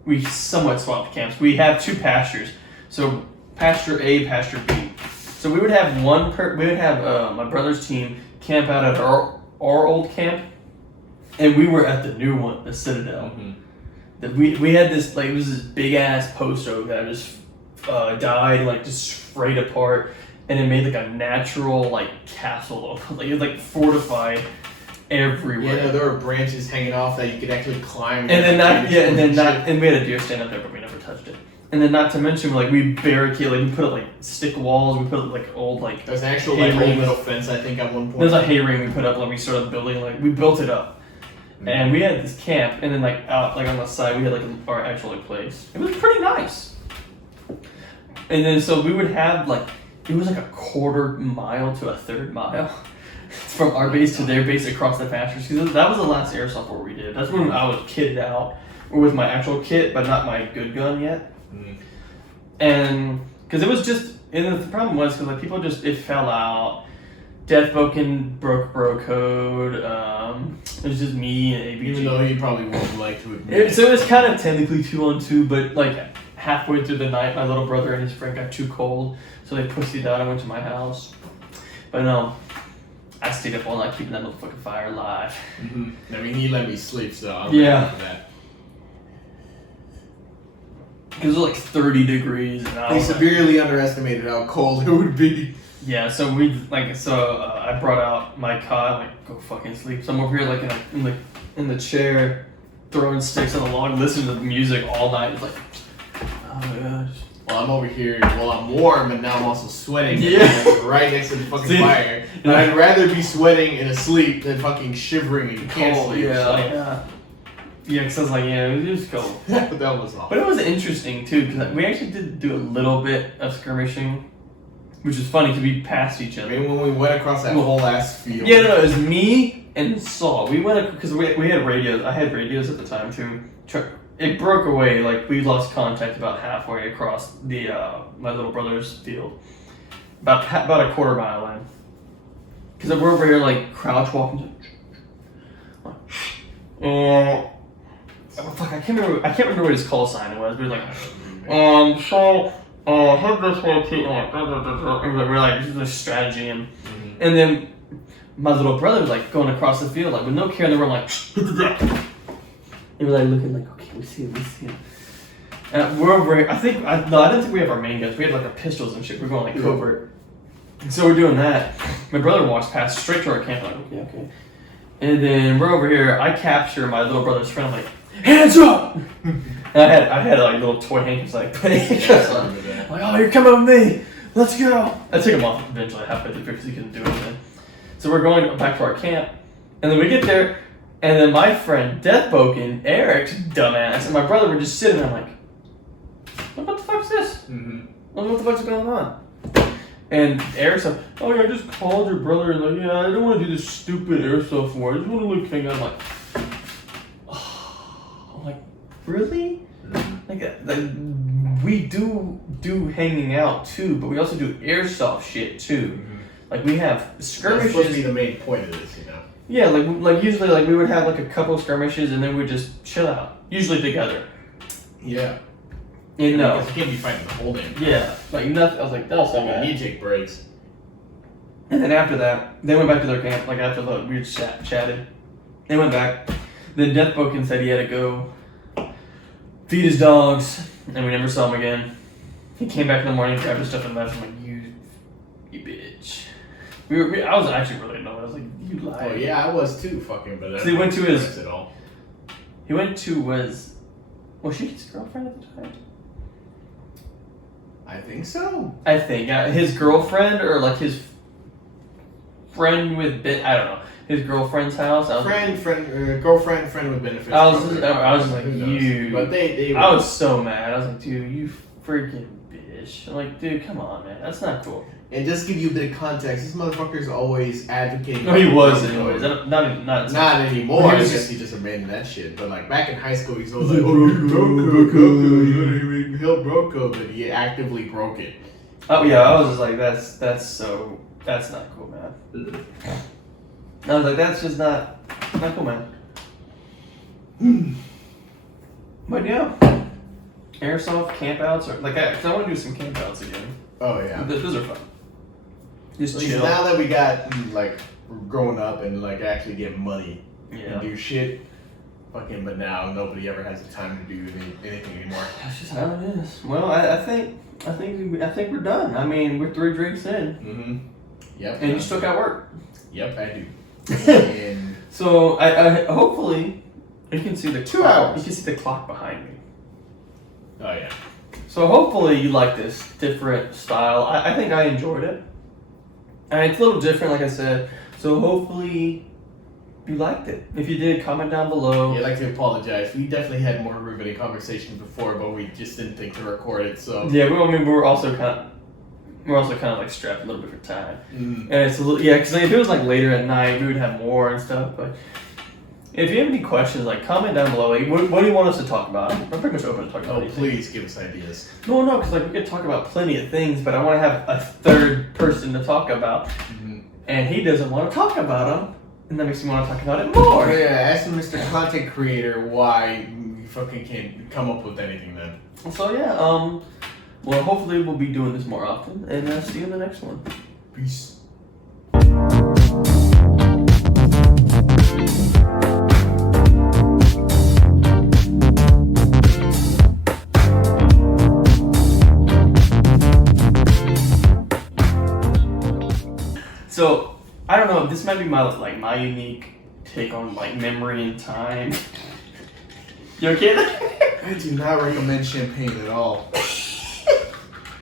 We somewhat swapped camps. We have two pastures, so pasture A, pasture B. So we would have my brother's team camp out at our old camp, and we were at the new one, the Citadel. We had this it was this big ass post oak that just died and just frayed apart, and it made like a natural castle, it was fortified everywhere. Yeah, no, there were branches hanging off that you could actually climb. And we had a deer stand up there, but we never touched it. And then not to mention we barricade, we put up stick walls, we put up old there's an actual hay old ring. little fence I think at one point. There's a hay ring we put up we started building, we built it up. And we had this camp, and then out on the side we had our actual place. It was pretty nice. And then so we would have it was a quarter mile to a third mile from our base to their base across the pastures, because that was the last airsoft war we did. That's when I was kitted out, or with my actual kit, but not my good gun yet. And because it was just, and the problem was because people it fell out. Death Boken broke bro code. It was just me and ABG. Even though he probably wouldn't like to admit. So it was kind of technically 2-on-2, but halfway through the night, my little brother and his friend got too cold, so they pussied out and went to my house. But no, I stayed up all night keeping that motherfucking fire alive. I mean, he let me sleep, so I'm that. Because it was 30 degrees. And They severely underestimated how cold it would be. Yeah, so I brought out my cot, go fucking sleep. So I'm over here in the chair, throwing sticks on the log, listening to the music all night. It's oh my gosh. Well, I'm over here. Well, I'm warm, and now I'm also sweating. Yeah. Right next to the fucking fire. And I'd rather be sweating and asleep than fucking shivering and can't sleep. Yeah, because I was it was cold. But that was awful. But it was interesting too, because we actually did do a little bit of skirmishing, which is funny because we passed each other. I mean, when we went across that whole ass field. Yeah, no, it was me and Saul. We went because we had radios. I had radios at the time too. It broke away. We lost contact about halfway across the my little brother's field, about a quarter mile in. Because we're over here crouch walking. Fuck, I can't remember what his call sign was. We were so. Head this way too. We're this is a strategy, and then my little brother was like going across the field like with no care in the world, like. They were like looking like, okay, we see him. And we're over. I didn't think we have our main guns. We had like our pistols and shit. We're going like covert. So we're doing that. My brother walks past straight to our camp. I'm like, okay. And then we're over here. I capture my little brother's friend. I'm like, hands up! And I had like little toy handcuffs like, I'm like, oh, you're coming with me. Let's go. I took him off eventually halfway through because he couldn't do anything. So we're going back to our camp, and then we get there, and then my friend Deathboken, Eric's dumbass, and my brother were just sitting there. I'm like, what the fuck's this? Mm-hmm. What the fuck's going on? And Eric's like, oh yeah, I just called your brother and like, yeah, I don't want to do this stupid airsoft war. I just want to look hang out. I'm like, oh, I'm like, really? Like we do hanging out too, but we also do airsoft shit too. Mm-hmm. Like we have skirmishes. That's supposed to be the main point of this, you know. Yeah, like usually like we would have like a couple skirmishes and then we'd just chill out, usually together. Yeah. You know, because you can't be fighting the whole damn time. Yeah, like nothing. I was like, that's so bad. You need to take breaks. And then after that, they went back to their camp. Like after we chatted, they went back. Then Deathboken said he had to go feed his dogs, and we never saw him again. He came back in the morning, grabbed his stuff, and left. I'm like, you bitch. I was actually really annoyed. I was like, you lied. Oh yeah, I was too. Fucking, but so he went to his. At all. He went to was she his girlfriend at the time? I think so. I think his girlfriend or like his friend with I don't know, his girlfriend's house. Girlfriend, friend with benefits. I was just like, you. But they I was so mad. I was like, dude, you freaking bitch. I'm like, dude, come on, man. That's not cool. And just to give you a bit of context, this motherfucker's always advocating. No, he was anyways. Not anymore. I guess he just abandoned that shit. But like back in high school, he's always like, oh, you broke code. He'll broke code, but he actively broke it. Oh yeah, I was just like, that's not cool, man. I was like, that's just not cool, man. But yeah, airsoft campouts are like, I want to do some campouts again. Oh yeah, those are fun. Just chill. Now that we got like growing up and like actually get money and do shit, fucking. But now nobody ever has the time to do anything anymore. That's just how it is. Well, I think we're done. I mean, we're 3 drinks in. Mm-hmm. Yep. And you still got work. Yep, I do. And so I hopefully you can see the 2 hours. You can see the clock behind me. Oh yeah. So hopefully you like this different style. I think I enjoyed it. And it's a little different, like I said. So hopefully you liked it. If you did, comment down below. Yeah, I'd like to apologize. We definitely had more riveting conversations before, but we just didn't think to record it. So yeah, we're also kind of like strapped a little bit for time. Mm-hmm. And it's a little because if it was like later at night, we would have more and stuff. But if you have any questions, like comment down below. Like, what do you want us to talk about? I'm pretty much open to talk about anything. Please give us ideas. No, because like we could talk about plenty of things, but I want to have a third person to talk about, and he doesn't want to talk about them, and that makes me want to talk about it more. Yeah, ask Mr. Content Creator why you fucking can't come up with anything then. So yeah, well hopefully we'll be doing this more often, and see you in the next one. Peace. So I don't know. This might be my unique take on like memory and time. You okay? I do not recommend champagne at all.